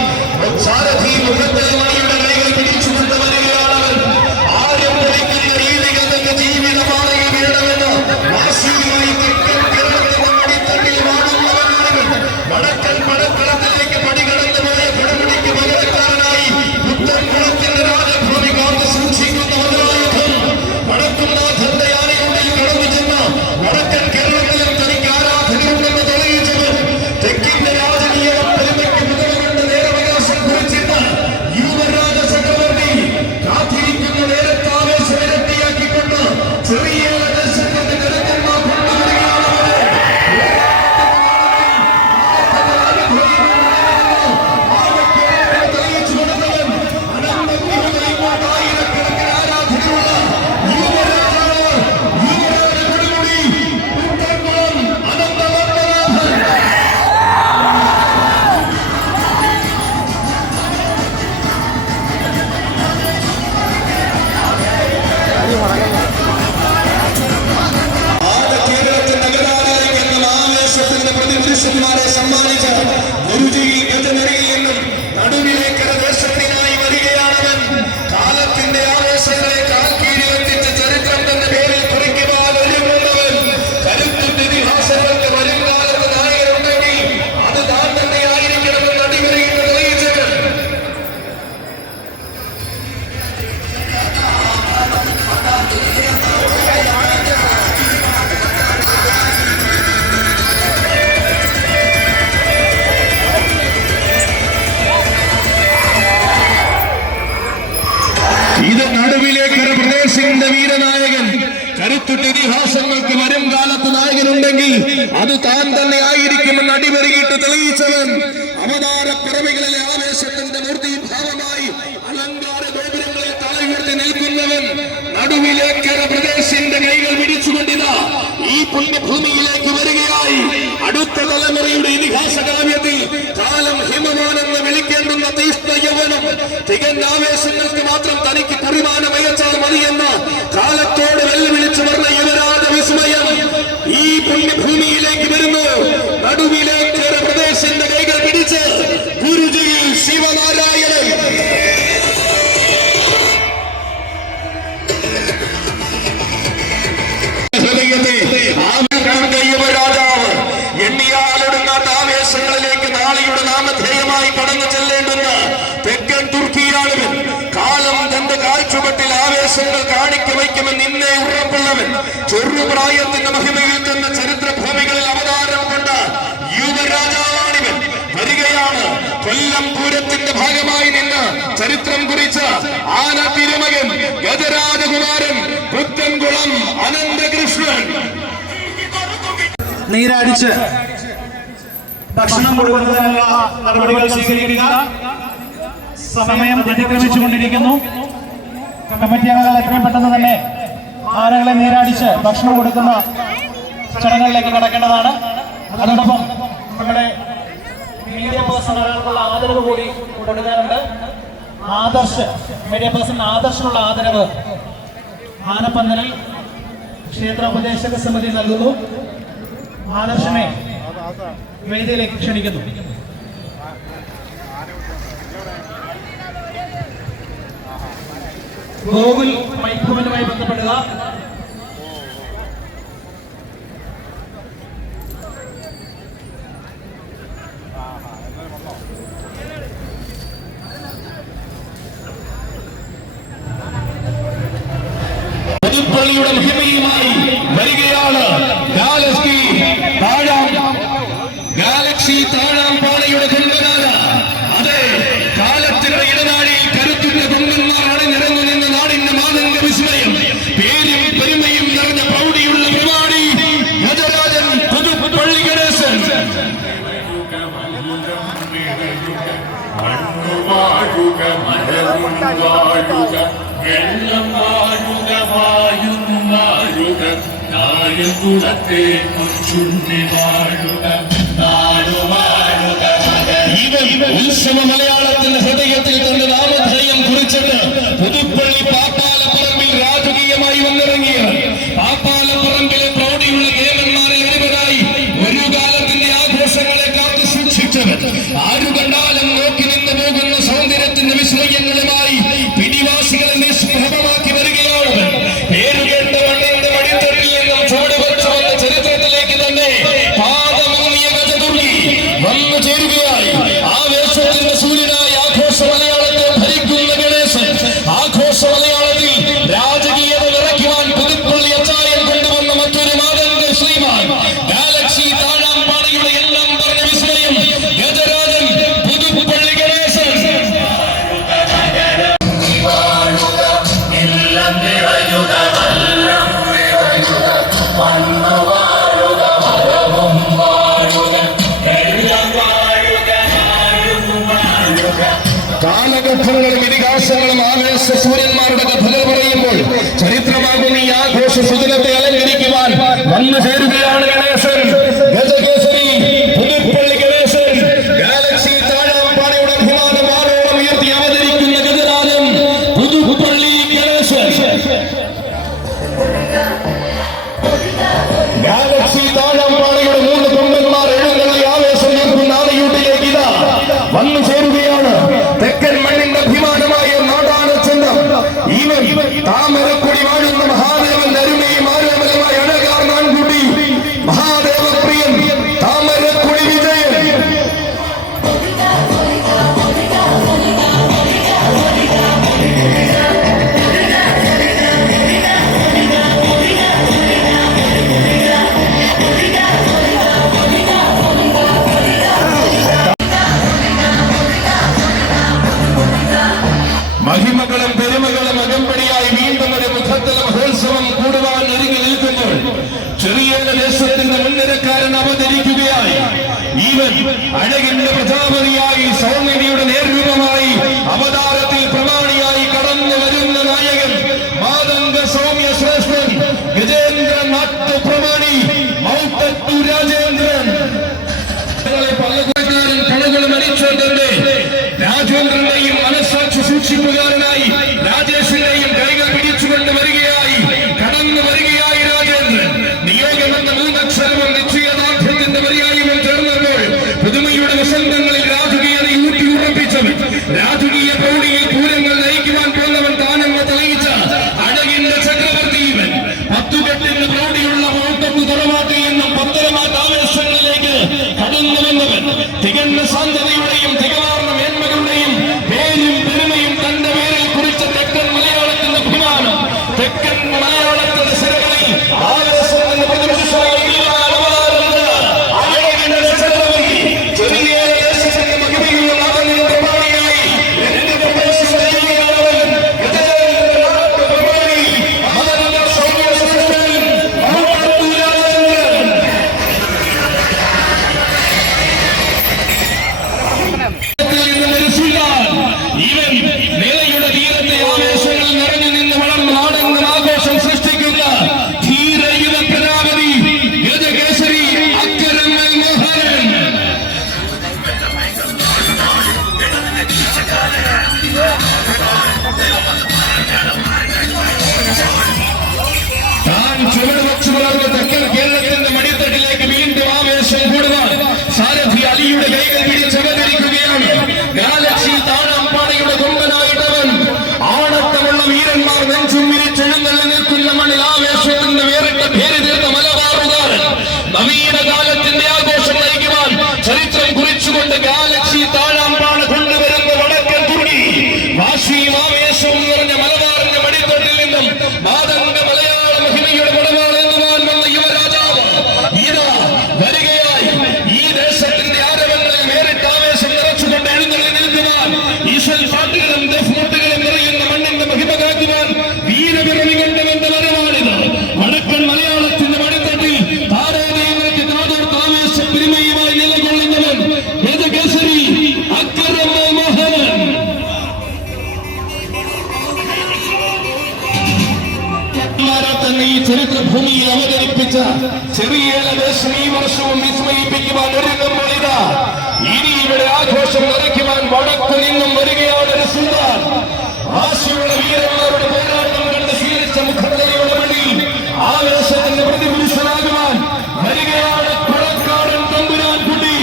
സാരഥി മുഖത്തിലെ മണിയുടെ കൈകൾ പിടിച്ചുകൊണ്ട് വരികയാണവൻ. ആരും ധരിക്കുന്ന രീതികൾ തന്റെ ജീവിതമാണെങ്കിൽ വേണമെന്ന് വാശിയുമായി തെക്കൻ കേരളത്തിന്റെ മടിത്തട്ടിൽ വാടുന്നവനാണവൻ. വടക്കൻ പടക്കളത്തിലേക്ക് പടികടന്നു പോയ കുടമുടിക്ക് പകരക്കാരനായി പുത്തൻകുളത്തിന്റെ രാജഭൂമി കാത്തു സൂക്ഷിക്കുന്ന മധുരായുധം വടക്കുംനാഥന്റെ ആനയുണ്ടിൽ കടന്നു ചെന്ന് വടക്കൻ കേരളത്തിലും തനിക്ക് ആരാധകരുണ്ടെന്ന് തെളിയിച്ചവൻ തെക്കിന്റെ രാജകീയ പെരുമയ്ക്ക് മുതലുകൊണ്ട് നേരവകാശം കുറിച്ചിട്ട് യുവരാജ ചക്രവർത്തി കാത്തിരിക്കുന്ന നേരത്തെ ആവേശം ഇരട്ടിയാക്കിക്കൊണ്ട് ചെറിയ ദേശത്തിന്റെ നിരന്തരമാ കൊണ്ടുവരികയാണവരെ തെളിയിച്ചു കൊടുത്തവൻ അനന്തം ആയിരക്കണക്കിന് ആരാധകരുള്ള യുവരാജാവ് യുവരാജ കൊടുമുടി പുത്തൻകുളം അനന്തപത്മനാഭൻ കേരളത്തിന്റെ നഗരാലയം എന്ന ആവേശത്തിന്റെ പ്രതിപുരുഷന്മാരെ സമ്മാനിച്ച ഗുരുജിയിൽ ഗജനരിയിൽ നിന്നും നടുവിലേക്കര ദേശത്തിനായി വരികയാണവൻ. കാലത്തിന്റെ ആവേശങ്ങളെ കാൽക്കീഴിലെത്തിച്ച ചരിത്രം തന്റെ പേരിൽ കുറിക്കുവാൻ ഒരുങ്ങുന്നവൻ. കരുത്തിന്റെ ഇതിഹാസങ്ങൾക്ക് വരും കാലത്ത് നായകരുണ്ടെങ്കിൽ അത് താൻ തന്നെയായിരിക്കണമെന്ന് അടിവരയിൽ തെളിയിച്ചവൻ. ഇതിഹാസങ്ങൾക്ക് വരും കാലത്ത് നായകനുണ്ടെങ്കിൽ അത് താൻ തന്നെ ആയിരിക്കുമെന്ന് അടിവരുകിട്ട് തെളിയിച്ചവൻ, അവതാര പിറവികളിലെ ആവേശത്തിന്റെ മൂർത്തിഭാവമായി അലങ്കാര ഗോപുരങ്ങളിൽ തലയുയർത്തി നിൽക്കുന്നവൻ, നടുവിലേക്കര പ്രദേശിന്റെ കൈകൾ പിടിച്ചുകൊണ്ടിതാ ഈ പുണ്യഭൂമിയിലേക്ക് വരികയായി. അടുത്ത തലമുറയുടെ ഇതിഹാസ കാവ്യത്തിൽ കാലം ഹിമവാനെന്ന് വിളിക്കേണ്ടുന്ന തീഷ്ണ യൗവനം, തികഞ്ഞ ആവേശങ്ങൾക്ക് മാത്രം തനിക്ക് കുറിമാനം അയച്ചാൽ മതിയെന്ന് കാലത്തോട് വെല്ലുവിളിച്ചു പറഞ്ഞ യുവരാജ വിസ്മയം ഈ പുണ്യഭൂമിയിലേക്ക് വരുന്നു. നടുവിലേക്കര പ്രദേശിന്റെ കൈകൾ പിടിച്ച് ഗുരുജി ശിവനാരായണൻ. യുവരാജാവ് എണ്ണിയാലൊടുങ്ങാത്ത ആവേശങ്ങളിലേക്ക് നാളെയുടെ നാമധേയമായി കടന്നു ചെല്ലേണ്ടുന്ന തെക്കൻ തുർക്കിയാണിവൻ. കാലം തന്റെ കാഴ്ചവട്ടിൽ ആവേശങ്ങൾ കാണിക്ക വയ്ക്കുമെന്ന് ഇന്നേ ഉറപ്പുള്ളവൻ. ചെറുപ്രായത്തിന്റെ മഹിമയിൽ തന്നെ ചരിത്രഭൂമികളിൽ അവതാരം കൊണ്ട യുവരാജാവാണിവൻ. വരികയാണ് കൊല്ലം പൂരത്തിന്റെ ഭാഗമായി നിന്ന് ചരിത്രം കുറിച്ച ആന തിരുമകൻ ഗജരാജകുമാരൻ പുത്തൻകുളം അനന്തകൃഷ്ണൻ. നീരാടിച്ച് ഭക്ഷണം കൊടുക്കുന്നതിനുള്ള നടപടികൾ സ്വീകരിക്കുക. സമയം അതിക്രമിച്ചുകൊണ്ടിരിക്കുന്നു. കമ്മിറ്റി അംഗങ്ങൾ എത്രയും പെട്ടെന്ന് തന്നെ ആനകളെ നീരാടിച്ച് ഭക്ഷണം കൊടുക്കുന്ന ചടങ്ങുകളിലേക്ക് കടക്കേണ്ടതാണ്. അതോടൊപ്പം നമ്മുടെ മീഡിയ പേഴ്സണുകൾക്കുള്ള ആദരവ് കൂടി കൊടുക്കാറുണ്ട്. ആദർശ് മീഡിയ പേഴ്സൺ ആദർശിനുള്ള ആദരവ് ആനപ്പന്തലിൽ ക്ഷേത്ര ഉപദേശക സമിതി നൽകുന്നു. ആദർശനെ വേദിയിലേക്ക് ക്ഷണിക്കുന്നു. ഗോകുൽ മൈക്രോഫോനുമായി ബന്ധപ്പെടുക. പുതുപ്പള്ളിയുടെ മഹിമയുമായി വരികയാണ് ഗാലക്സി താഴാംപാറയുടെ കൊമ്പനാന. അതെ, കാലത്തിന്റെ ഇടനാഴിയിൽ കരുത്തുറ്റ കൊമ്പന്മാരാണ് നിറഞ്ഞു നിന്ന നാടിന്റെ മാതംഗ വിസ്മയം. പേരും പെരുമയും നിറഞ്ഞ പ്രൗഢിയുള്ള പരിപാടി ഗജരാജൻ പുതുപ്പള്ളി ഗണേശൻ. ഉത്സവ മലയാളത്തിന്റെ ഹൃദയത്തിൽ തന്റെ നാമധേയം കുറിച്ചിട്ട് പുതുപ്പള്ളി പാപ്പാലപ്പറമ്പിൽ രാജകീയമായി വന്നിറങ്ങിയ പാപ്പാലപ്പറമ്പിലെ പ്രൗഢിയുള്ള കേരളന്മാരിൽ ഒരുവരായി ഒരു കാലത്തിന്റെ ആഘോഷങ്ങളെ കാത്തു സൂക്ഷിച്ചവർ, ആരു കണ്ടാലും നോക്കി നിന്ന് പോകുന്ന സൗന്ദര്യത്തിന്റെ വിസ്മയങ്ങളുമായി പിടിവാസികളെ നിഷ്പ്രഭമാക്കി വരികയാണ്. പേരുകേട്ട വണ്ണയുടെ മടിത്തട്ടിൽ നിന്നും ചുവടുവെച്ചു വന്ന ചരിത്രത്തിലേക്ക് തന്നെ പാദമൂന്നിയ ഗജദുർഗി വന്നു ചേരുകയായി. ആവേശത്തിന്റെ സൂര്യനായി ആഘോഷ മലയാളത്തെ ഭരിക്കുന്ന ഗണേശൻ, ആഘോഷ മലയാളത്തിൽ രാജകീയത നിറയ്ക്കുവാൻ പുതുപ്പള്ളി അച്ചായൻ കൊണ്ടുവന്ന മറ്റൊരു മാതംഗ ശ്രീമാൻ, ഗാലക്സി താഴാംപാറയുടെ എല്ലാം പറഞ്ഞ വിസ്മയം ഗജരാജൻ പുതുപ്പള്ളി ഗണേശൻ. കാലഘട്ടങ്ങളും ഇതിഹാസങ്ങളും ആവേശ സൂര്യന്മാരുടെ കഥകൾ പറയുമ്പോൾ ചരിത്രമാകുന്ന ഈ ആഘോഷ സുദിനത്തെ അലങ്കരിക്കുവാൻ വന്നു ചേരുകയാണ് ഗണേശൻ. ഗജകേസരി പുതുപ്പള്ളി ഗണേശൻ, ഗാലക്സി താഴാംപാറയുടെ അഭിമാനം ആരോളം ഉയർത്തി അവതരിക്കുന്ന ഗജരാജൻ പുതുപ്പള്ളി ഗണേശൻ. ഗാലക്സി താഴാംപാറയുടെ മൂന്ന് കൊമ്പന്മാർ എഴുന്നള്ളി ആവേശം നിൽക്കുന്ന ആനയൂട്ടിലേക്ക് ഇതാ വന്നു ചേരുകയാണ്. തെക്കൻ മണ്ണിന്റെ അഭിമാനമായ നാടാനച്ചന്തം ഇവൻ താമരക്കൊടി വാഴുന്ന മഹാദേവന്റെ അരുമയും ആരോമലമായ അഴകാർ നാൻകുട്ടി പ്രജാപതിയായി സൗമ്യതയുടെ നേർരൂപമായി അവതാരത്തിൽ പ്രമാണിയായി കടന്നു വരുന്ന നായകൻ മാതംഗ സൗമ്യ ശ്രേഷ്ഠൻ ഗജേന്ദ്രൻ നാട്ടു പ്രമാണി മൗട്ടത്തു രാജേന്ദ്രൻ പലകുലക്കാരൻ കണകൾ മരിച്ചോണ്ടേ രാജേന്ദ്രന്റെയും മനസ്സാക്ഷി സൂക്ഷിപ്പുകാരനായി രാജേഷിന്റെയും കൈകൾ പിടിച്ചുകൊണ്ട് വരികയായി കടന്നു വരികയായി രാജേന്ദ്രൻ. നിയോഗമെന്ന മൂന്നക്ഷരവും നിശ്ചയദാർഢ്യത്തിന്റെ പര്യായവും ചേർന്നപ്പോൾ പുതുമയുടെ വസന്തങ്ങളിൽ രാജകീയത ഊട്ടി ഉറപ്പിച്ചവൻ, രാജകീയ പ്രൗഢിയിൽ പൂരങ്ങൾ നയിക്കുവാൻ പോന്നവൻ താനെന്ന് തെളിയിച്ച അഴകിന്റെ ചക്രവർത്തി ഇവൻ. പത്തുകെട്ടിന്റെ പ്രൗഢിയുള്ള മൗട്ടത്തു തറവാട്ടിൽ നിന്നും പത്തരമാറ്റ് ആവേശങ്ങളിലേക്ക് കടന്നു വന്നവൻ. തികഞ്ഞ സാധ്യതയുടെയും തികവാർന്ന മേന്മകളുടെയും പേരും പെരുമയും തന്റെ പേരിൽ കുറിച്ച തെക്കൻ മലയാളത്തിന്റെ അഭിമാനം, തെക്കൻ മലയാളത്തിന്റെ സിരകളിൽ ആവേശത്തിന്റെ പ്രതിപക്ഷമായി തെക്കൻ കേരളത്തിന്റെ മടിത്തട്ടിലേക്ക് വീണ്ടും ആവേശം കൂടുവാൻ സാരഥി അലിയുടെ കൈകൾ പിടിച്ചവതരിക്കുകയാണ്. ഗാലക്സി താഴാമ്പാടയുടെ കൊമ്പനായിട്ടവൻ ആണത്തമുള്ള വീരന്മാർ നെഞ്ചും വിരിച്ചെഴുന്നള്ളി നിൽക്കുന്ന മണ്ണിൽ ആവേശത്തിന്റെ വേറിട്ട പേര് തീർത്ത മലബാറുകാരൻ. നവീന കാലത്തിന്റെ ആഘോഷം നയിക്കുവാൻ ചരിത്രം കുറിച്ചുകൊണ്ട് ഗാലക്സി താഴാമ്പാട കൊണ്ടുവരുന്ന വടക്കൻ തുണി വാശിയും ആവേശവും നിറഞ്ഞ മലബാറിന്റെ മടിത്തട്ടിൽ നിന്നും മാതംഗ മലയാള മഹിമയുടെ പടവാളെന്നുവാൻ വന്ന യുവരാജാവ് ഇതാ വരികയായി. ഈ ദേശത്തിന്റെ ആരവങ്ങളിൽ വേറിട്ട ആവേശം നിറച്ചുകൊണ്ട് എഴുന്നള്ളി നിൽക്കുവാൻ ഈശ്വൽ പാട്ടുകളും ദഫ്മുട്ടുകളും നിറയുന്ന മണ്ണിന്റെ മഹിമ കാക്കുവാൻ വീരപിറവി കണ്ടവന്റെ വരവാണിത്. വടക്കൻ മലയാളത്തിന്റെ മടിത്തട്ടിൽ താരേന്ദ്രയ്ക്ക് കാതോർത്ത് ആവേശ പെരുമയുമായി നിലകൊള്ളുന്നവൻ ഗജകേസരി അക്രമ മോഹനൻ. തന്നെ ഈ ചരിത്രഭൂമിയിൽ അവതരിപ്പിച്ച ചെറിയ ദേശം ഈ വർഷവും വിസ്മയിപ്പിക്കുവാൻ ഒരുങ്ങുമ്പോൾ ഇതാ ഇനി ഇവിടെ ആഘോഷം നിറയ്ക്കുവാൻ വടക്കു നിന്നും വരികയാണ് ഒരു സുൽത്താൻ. ആശയുള്ള വീരന്മാരുടെ പോരാട്ടം കണ്ട് ശീലിച്ച മുഖത്തലയുടെ മടിയിൽ ആവേശത്തിന്റെ പ്രതിപുരുഷനാകുവാൻ വരികയാണ് കൊളക്കാടൻ തമ്പുരാൻ കുട്ടി.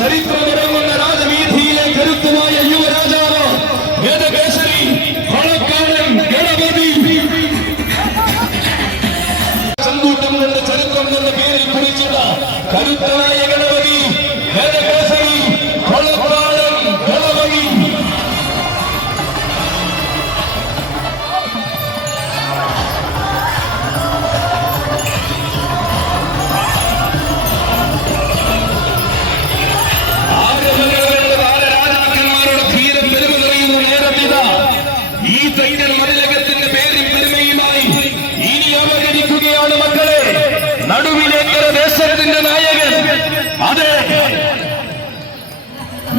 ചരിത്രമിറങ്ങുന്ന രാജവീഥിയിലെ കരുത്തുമായ യുവരാജാവ് ഗജകേസരി കൊളക്കാടൻ ഗണപതി. ചങ്കൂറ്റം കൊണ്ട് ചരിത്രം എന്ന പേരിൽ കുറിച്ചിട്ട കരുത്തനായ ഗണപതി ഗജകേസരി കൊളക്കാടൻ ഗണപതി. രാജാക്കന്മാരുടെ ധീരം പെരുമ നിറയുന്ന നേരത്തിതാ ഈ തെക്കൻ മതിലകത്തിന്റെ പേരും പെരുമയുമായി ഇനി അവതരിക്കുകയാണ് മക്കളെ നടുവിലേക്കര ദേശത്തിന്റെ നായകൻ. അതെ,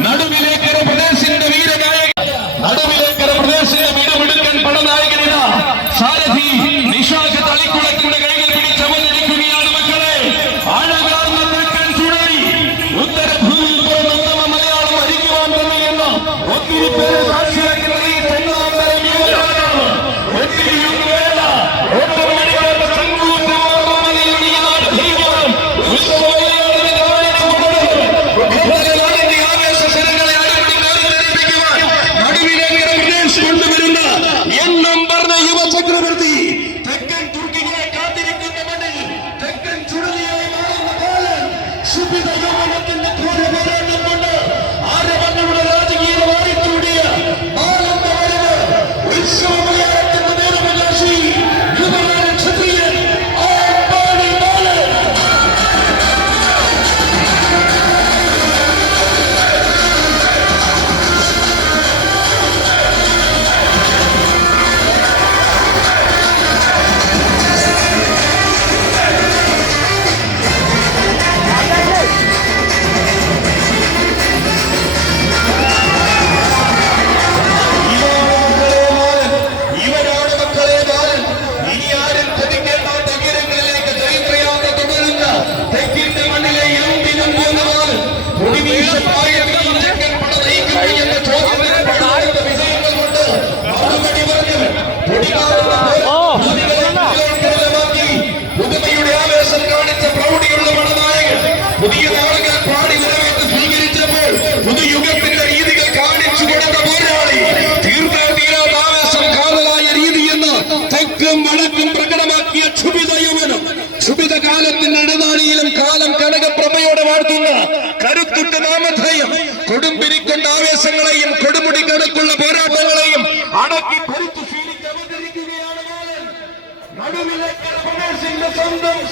നടുവിലേക്കര പ്രദേശത്തിന്റെ വീരനായകൻ, നടുവിലേക്കര പ്രദേശത്തിന്റെ വീരമെടുക്കൻ പടനായകനിത സാരഥി നിഷാഖ് തളിക്കുളത്തിന്റെ കൈകൾ പിടിച്ചവതരിക്കുകയാണ് മക്കളെ. ആഴകാർന്ന തെക്കൻ ചുഴലി ഉത്തരഭൂമിയിൽ ഉത്തമ മലയാളം അരിക്കുവാൻ തന്നെയെന്ന് ഒത്തിരി പേര് സാക്ഷിയാക്കുന്ന ഈ തെങ്ങാമ്പരം യുവരാജാവ് ഒത്തിരിയും വേല ഒട്ടമണികളുടെ സംഘൂറ്റമാർമലയിൽ ഈ നാട് ദൈവം വിശ്വമലയാളിന്റെ ആവേശ ശരങ്ങളെ അടിപ്പിക്കുവാൻ പാളയത്തിൽ ചെങ്കൻ പട നയിക്കുന്നു എന്ന ചോദ്യത്തിന് പടയാളിയുടെ വിജയങ്ങൾ കൊണ്ട് മറുപടി പറഞ്ഞു പുതുമയുടെ ആവേശം കാണിച്ച പ്രൗഢിയുള്ള പടനായകൻ പുതിയ നാളുകൾ പാടി നിറവേറ്റ് സ്വീകരിച്ചപ്പോൾ പുതുയുഗത്തിന്റെ രീതികൾ കാണിച്ചു കൊടുത്ത പോരാളി തീർത്താതീരാത്ത ആവേശം കാതലായ രീതിയെന്ന് തെക്കും വടക്കും പ്രകടമാക്കിയ ക്ഷുഭിത യൗവനം ക്ഷുഭിത കാലത്തിന്റെ ഇടനാഴിയിലും കാലം കനകപ്രഭയോടെ വാഴ്ത്തുന്ന കരുത്തുറ്റ നാമധേയം കൊടുമ്പിരിക്കൊണ്ട ആവേശങ്ങളെയും കൊടുമുടി കണക്കുള്ള പോരാട്ടങ്ങളെയും അടക്കി ഭരിച്ചു ശീലിച്ച് അവതരിക്കുകയാണ് നടുവിലേക്ക് പ്രവേശിന്റെ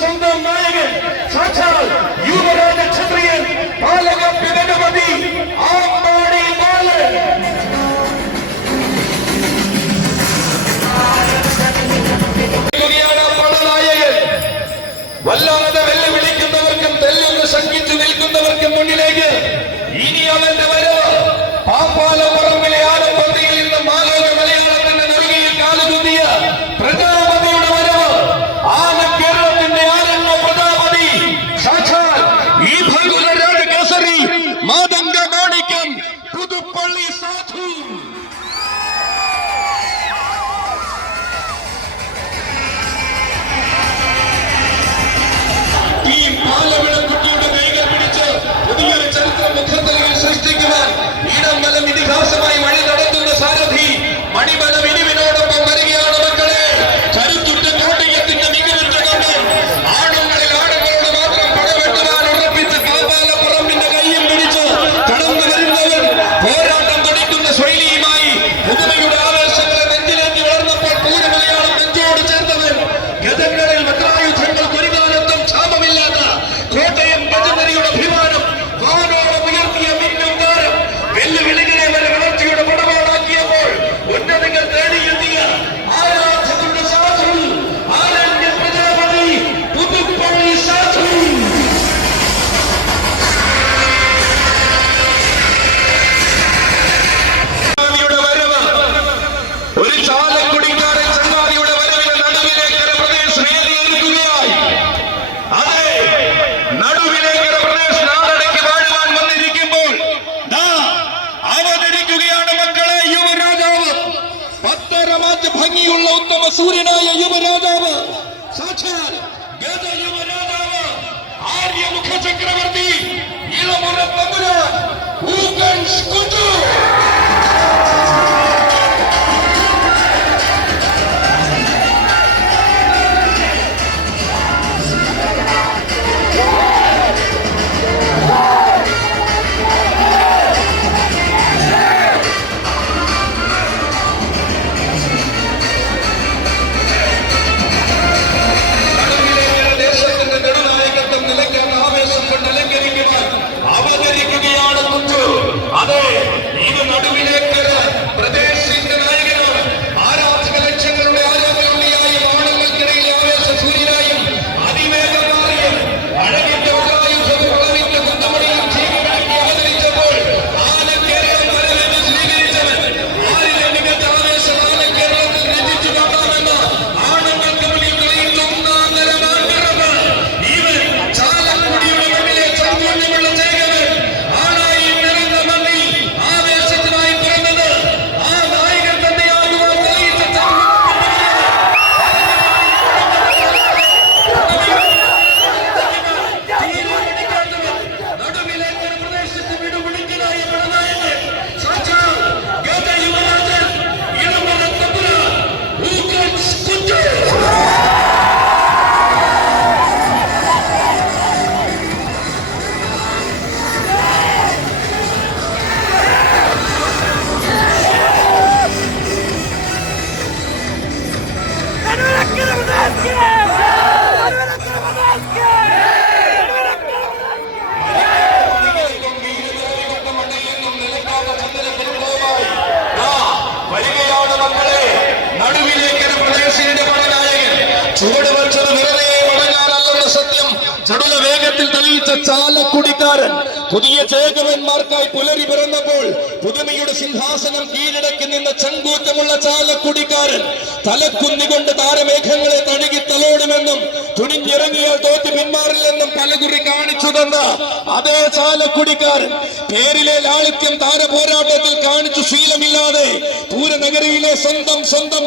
സ്വന്തം നായകൻ സാക്ഷാൽ യുവരാജ ക്ഷത്രിയൻ പാലകപ്പി ഗണപതി ആമ്പാടി ബാലൻ വല്ലാതെ വെല്ലുവിളിക്കുന്നവർക്കും തെല്ലെന്ന് ശങ്കിച്ചു നിൽക്കുന്നവർക്കും മുന്നിലേക്ക് ഇനി അവന്റെ വരവ് പാപ്പാലപ്പുറമിലെ ആലപ്പള്ളിയിൽ നിന്ന് മാലോക മലയാളത്തിന്റെ നെറുകയിൽ കാലുകുത്തിയ പ്രജാപതിയുടെ വരവ് ആന കേരളത്തിന്റെ ആരണ്യ പ്രജാപതി സാക്ഷാൽ ഈ ഭഗുല രാജകേസരി മാതംഗ മാണിക്യം പുതുപ്പള്ളി സാധു ഈ പാലവിളക്കുട്ടിയുടെ കൈകൾ പിടിച്ച് പുതിയൊരു ചരിത്രം മുഖത്തലയിൽ സൃഷ്ടിക്കുവാൻ ഇടം വലം ഇതിഹാസമായി വഴി നടത്തുന്ന സാരഥി മണിമലം ഇനിവിനോടൊപ്പം വരികയാണ് മക്കളെ കരുത്തുറ്റ കോട്ടയത്തിന്റെ മികവുറ്റ കണ്ടം ആണുങ്ങളിൽ ആണുങ്ങളോട് മാത്രം പടവെട്ടുവാൻ ഉറപ്പിച്ച പാപ്പാലപ്പുറമ്പിന്റെ കയ്യും പിടിച്ച് കടന്നു വരുന്നവൻ പോരാട്ടം തുടിക്കുന്ന ശൈലിയുമായി പുതുമയുടെ ആവേശങ്ങളെ നെഞ്ചിലേക്ക് വളർന്നപ്പോൾ പൂരമലയാളം നെഞ്ചോട് ചേർത്തവൻ ഗജങ്ങളിൽ മക്രായുധങ്ങൾക്ക് ഒരു കാലത്തും ക്ഷാമമില്ലാത്ത കോട്ടയം ഗജനരിയുടെ അഭിമാനം വാനോളം ഉയർത്തിയ മിന്നും താരം വെല്ലുവിളികളെ വരെ വളർച്ചയുടെ പടപാടാക്കിയപ്പോൾ ഉന്നതങ്ങൾ തേടിയെത്തിയ ആരാധകരുടെ സാധു ആരണ്യ പ്രജാപതി പുതുപ്പള്ളി സാധു ഒരു ചാലക്കുടിക്കാരൻ ചങ്ങാതിയുടെ വരവിന് നടുവിലേക്കര പ്രദേശം ഏറിയിരിക്കുകയായി അതെ നടുവിലേക്കര പ്രദേശം നാടടയ്ക്ക് വാഴുവാൻ വന്നിരിക്കുമ്പോൾ അവതരിക്കുകയാണ് മക്കളെ യുവരാജാവ് പത്തരമാറ്റ ഭംഗിയുള്ള ഉത്തമ സൂര്യനായ യുവരാജാവ് സാക്ഷാൽ ഗജ യുവരാജാവ് ആര്യമുഖ ചക്രവർത്തി ഇളമുറ തമ്പുരാൻ ഊക്കൻ കുഞ്ചു ദേശത്തിന്റെ നെടുനായകത്വം നിലയ്ക്കാൻ ആവേശം കൊണ്ട് അലങ്കരിക്കുവാൻ അവതരിക്കുകയാണ് കുഞ്ചു അതെ ഇത് നടുവിലേക്കര പ്രദേശത്തിന്റെ നായകനാണ് ആരാധക ലക്ഷ്യങ്ങളുടെ ആരോഗ്യമുള്ളിയായും ആളുകൾക്കിടയിലെ ആവേശ സൂര്യനായും അതിവേഗമാറിയും അഴകിന്റെ ഉദായുധവും വളവിന്റെ കുന്തമണിയും ജീവിതത്തിൽ അവതരിച്ചപ്പോൾ ആനക്കേരളം വരവെന്ന് സ്വീകരിച്ചവൻ ആരിലെ മികച്ച ആവേശം ആനക്കേരളത്തിൽ രചിച്ചു കാട്ടാമെന്ന് ആണുങ്ങൾക്ക് മുന്നിൽ തെളിയിച്ച ഒന്നാം തരം ആൺപിറവ് ഇവൻ ചാലക്കുടിയുടെ മണ്ണിലെ ചൈതന്യമുള്ള ചേകവൻ ആണായി നിറഞ്ഞ മണ്ണിൽ ആവേശത്തിനായി പിറന്നത് ആ നായകൻ തന്നെയാകുവാൻ തെളിയിച്ച നടുവിലേക്കൊരു പ്രദേശത്ത് വിടുപിടിക്കലായ പടനായകൻ സാക്ഷാൽ ഗജ യുവരാജൻ ഇളമുറ തമ്പുരാൻ ഊക്കൻ കുഞ്ചു വരികയാണ് മക്കളെ നടുവിലേക്കൊരു പ്രദേശത്തിന്റെ പടനായകൻ ചുവട് വെച്ചത് വെറുതെ മടങ്ങാനല്ലെന്ന സത്യം ചടുല വേഗത്തിൽ തെളിയിച്ച ചാലക്കുടി ചാലക്കുടിക്കാരൻ. പുതിയ ചേകവന്മാർക്കായി പുലരി പിറന്നപ്പോൾ പുതുമയുടെ സിംഹാസനം കീഴടക്കി നിന്ന ചങ്കൂറ്റമുള്ള ചാലക്കുടിക്കാരൻ തലക്കുന്നികൊണ്ട് താരമേഘങ്ങളെ തഴുകി തലോടുമെന്നും തുണിഞ്ഞിറങ്ങിയാൽ തോറ്റ് പിന്മാറില്ലെന്നും പലകുറി കാണിച്ചു തന്ന അതേ ചാലക്കുടിക്കാരൻ പേരിലെ ലാളിത്യം താരപോരാട്ടത്തിൽ കാണിച്ചു ശീലമില്ലാതെ പൂരനഗരിയിലെ സ്വന്തം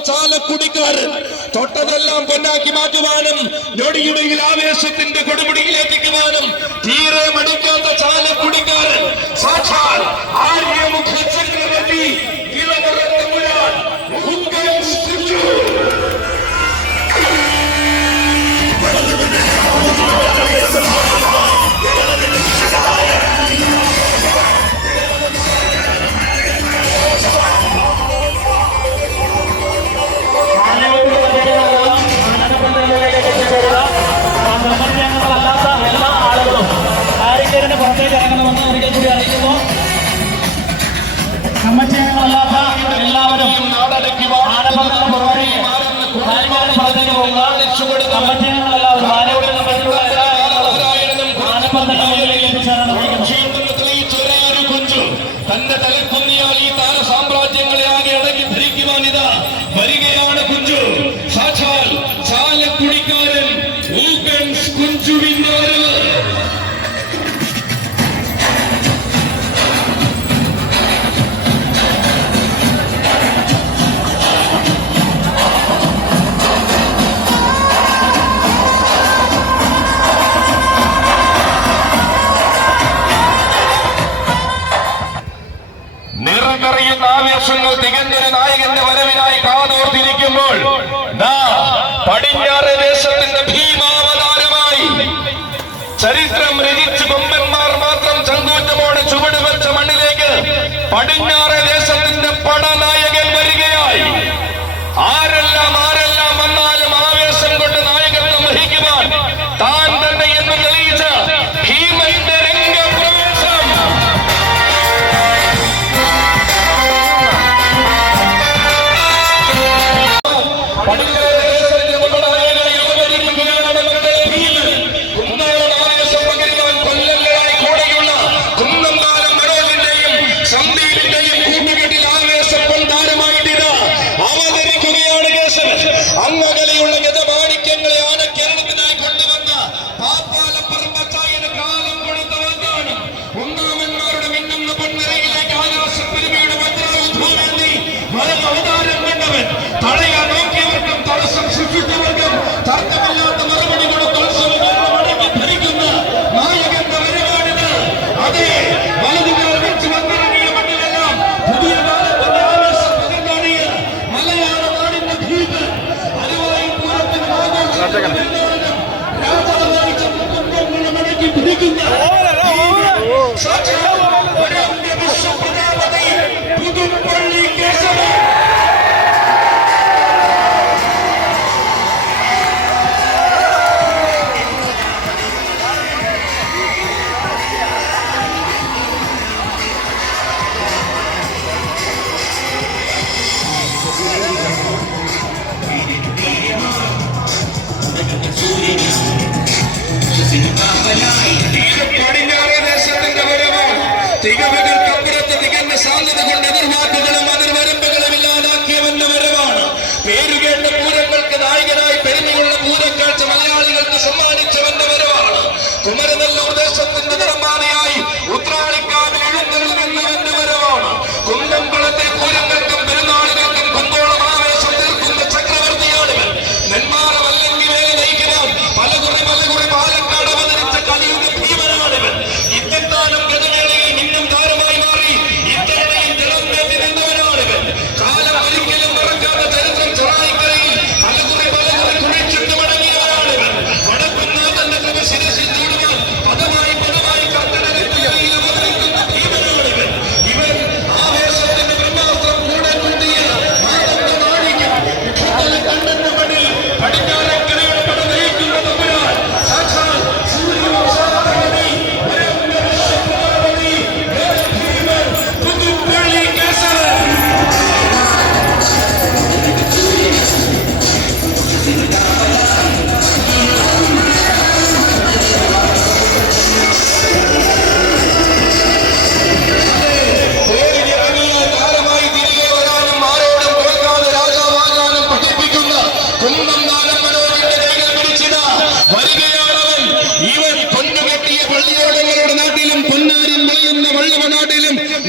ചാലക്കുടിക്കാരൻ തൊട്ടതെല്ലാം പൊന്നാക്കി മാറ്റുവാനും ഞൊടിയുടെയിൽ ആവേശത്തിന്റെ കൊടുമുടിയിലെത്തിക്കുവാനും തീരെ മടിക്കാത്ത ചാലക്കുടിക്കാരൻ സാക്ഷാൽ ആര്യമുഖ ചക്രവർത്തി ഇളവറത്തമ്പുരാൻ ഉഗ്രം സൃഷ്ടിച്ചു. എല്ലാ ആളുകളും ആര്യക്കേരിന്റെ പുറത്തേക്ക് ഇറങ്ങണമെന്ന് ഒരിക്കൽ കൂടി അറിയിക്കുന്നു. കമ്മറ്റിയംഗങ്ങളല്ലാത്ത എല്ലാവരും ആനപ്പന്തലിന് പുറമേ ആര്യക്കേരിന്റെ പുറത്തേക്ക് പോകുക. കമ്മറ്റിയംഗങ്ങളെല്ലാവരും ആനയോട്ടിന് വേണ്ടിയുള്ള എല്ലാ ആനപ്പന്തലിന് മുന്നിലേക്ക് എത്തിച്ചേരാൻ തന്റെ തലക്കുന്നിയാൽ ഈ താര സാമ്രാജ്യങ്ങളെ ആകെ അടങ്ങി ഭരിക്കുവാൻ ഇതാ വരികയാണ് കുഞ്ചു. സാക്ഷാൽ ചാലക്കുടിക്കാരൻ കുഞ്ചുവിന്റെ നിറകറിയുന്ന ആവേശങ്ങൾ തികഞ്ഞൊരു നായകന്റെ വരവിനായി കാതോർത്തിരിക്കുമ്പോൾ പടിഞ്ഞാറ് ദേശത്തിന്റെ ഭീമാവതാരമായി ചരിത്രം രചിച്ച് കൊമ്പന്മാർ മാത്രം ചങ്കൂറ്റമോടെ ചുവട് വെച്ച മണ്ണിലേക്ക് പടിഞ്ഞാറ് ദേശത്തിന്റെ പടനായകൻ വരികയായി. ആരെല്ലാം വന്നാലും ആവേശം കൊണ്ട് നായകത്വം വഹിക്കുവാൻ താൻ തന്നെ എന്ന് തെളിയിച്ച ഭീമന്റെ രംഗപ്രവേശം. കൂടെയുള്ള കുന്നമ്പാലം മനോജിന്റെയും സന്ദീപിന്റെയും കൂട്ടുകെട്ടിൽ ആവേശം കൊണ്ട്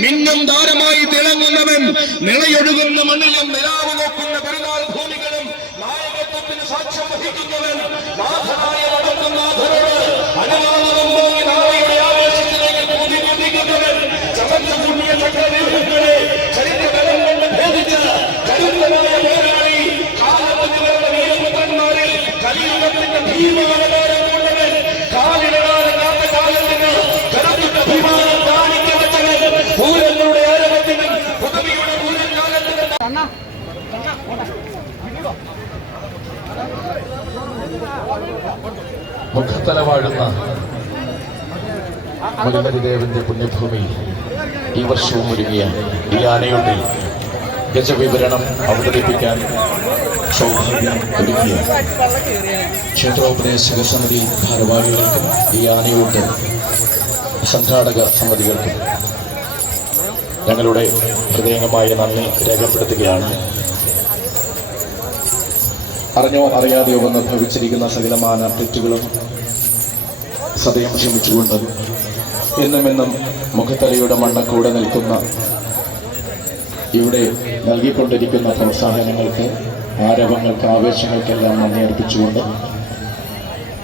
മിന്നും താരമായി തിളങ്ങുന്നവൻ, നിളയൊഴുകുന്ന മണ്ണിലും നിലാവ് നോക്കുന്ന പെരുന്നാൾ ഭൂമികളും നായകത്വത്തിന് സാക്ഷ്യം വഹിക്കുന്നവൻ, നാഥനായ വടക്കുംനാഥനോട് അനുവാദം പോയി നാളെയുടെ ആവേശത്തിലേക്ക് കുതിക്കുന്നവൻ, ചമച്ച പുണ്യ ചക്രവ്യൂഹങ്ങളെ ചരിത്രബലം കൊണ്ട് ഭേദിച്ച കരുത്തനായ പോരാളി, കാലത്തുകളുടെ വീരപുത്രന്മാരിൽ കലിയുഗത്തിന്റെ ഭീമാവതാരം കൊണ്ടവൻ, കാലിടകാലം കാത്ത കാലത്തിന് കരുത്തുറ്റ അഭിമാനം കാണിക്കവച്ചവൻ, പൂരങ്ങളുടെ ആരവത്തിനും പുതുമയുടെ പൂരകാലത്തിനും മുഖത്തല വാഴുന്ന മുരുകദേവന്റെ പുണ്യഭൂമി ഈ വർഷവും ഒരുങ്ങിയ ഈ ആനയുടെ ഗജവിവരണം അവതരിപ്പിക്കാൻ സൗഭാഗ്യം ഒരുക്കിയ ക്ഷേത്രോപദേശക സമിതി ഭാരവാഹികൾക്കും ഈ ആനയുടെ സംഘാടക സമിതികൾക്കും ഞങ്ങളുടെ ഹൃദയംഗമായ നന്ദി രേഖപ്പെടുത്തുകയാണ്. അറിഞ്ഞോ അറിയാതെയോ വന്ന് ഭവിച്ചിരിക്കുന്ന സകലമാന തെറ്റുകളും സദയം ക്ഷമിച്ചുകൊണ്ട് എന്നും മുഖത്തലയുടെ മണ്ണക്കൂടെ നിൽക്കുന്ന ഇവിടെ നൽകിക്കൊണ്ടിരിക്കുന്ന പ്രോത്സാഹനങ്ങൾക്ക്, ആരവങ്ങൾക്ക്, ആവേശങ്ങൾക്കെല്ലാം നന്ദി അർപ്പിച്ചുകൊണ്ട്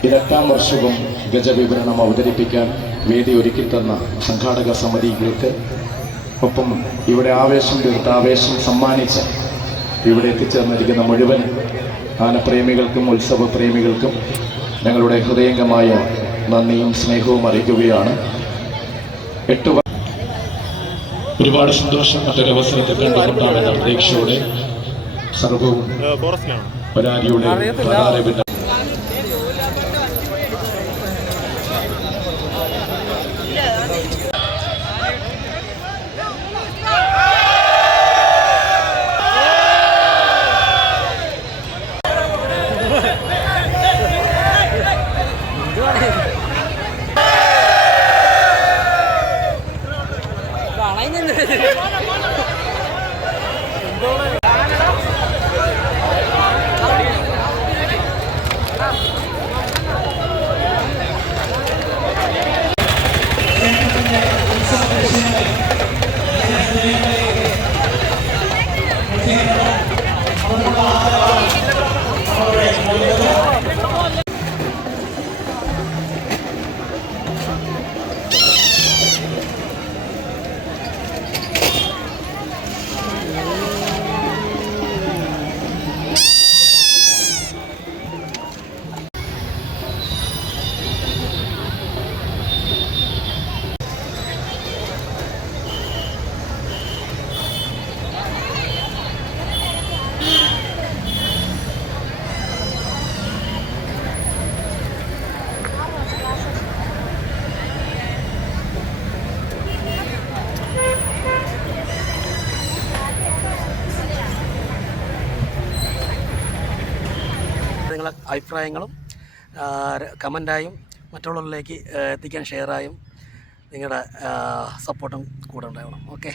ഇരട്ടാം വർഷവും ഗജവിവരണം അവതരിപ്പിക്കാൻ വേദി ഒരുക്കി തന്ന സംഘാടക സമിതികൾക്ക്, ഒപ്പം ഇവിടെ ആവേശം തീർത്ത് ആവേശം സമ്മാനിച്ച് ഇവിടെ എത്തിച്ചേർന്നിരിക്കുന്ന മുഴുവൻ ആനപ്രേമികൾക്കും ഉത്സവപ്രേമികൾക്കും ഞങ്ങളുടെ ഹൃദയംഗമായ നന്ദിയും സ്നേഹവും അറിയിക്കുകയാണ്. ഒരുപാട് സന്തോഷം മറ്റൊരവസരത്തിൽ കണ്ടുകൊണ്ടാണ് പ്രതീക്ഷയോടെ സർവവും പരാതിയുടെ നിങ്ങളുടെ അഭിപ്രായങ്ങളും കമൻ്റായും മറ്റുള്ളവരിലേക്ക് എത്തിക്കാൻ ഷെയറായും നിങ്ങളുടെ സപ്പോർട്ടും കൂടെ ഉണ്ടാവണം. ഓക്കെ.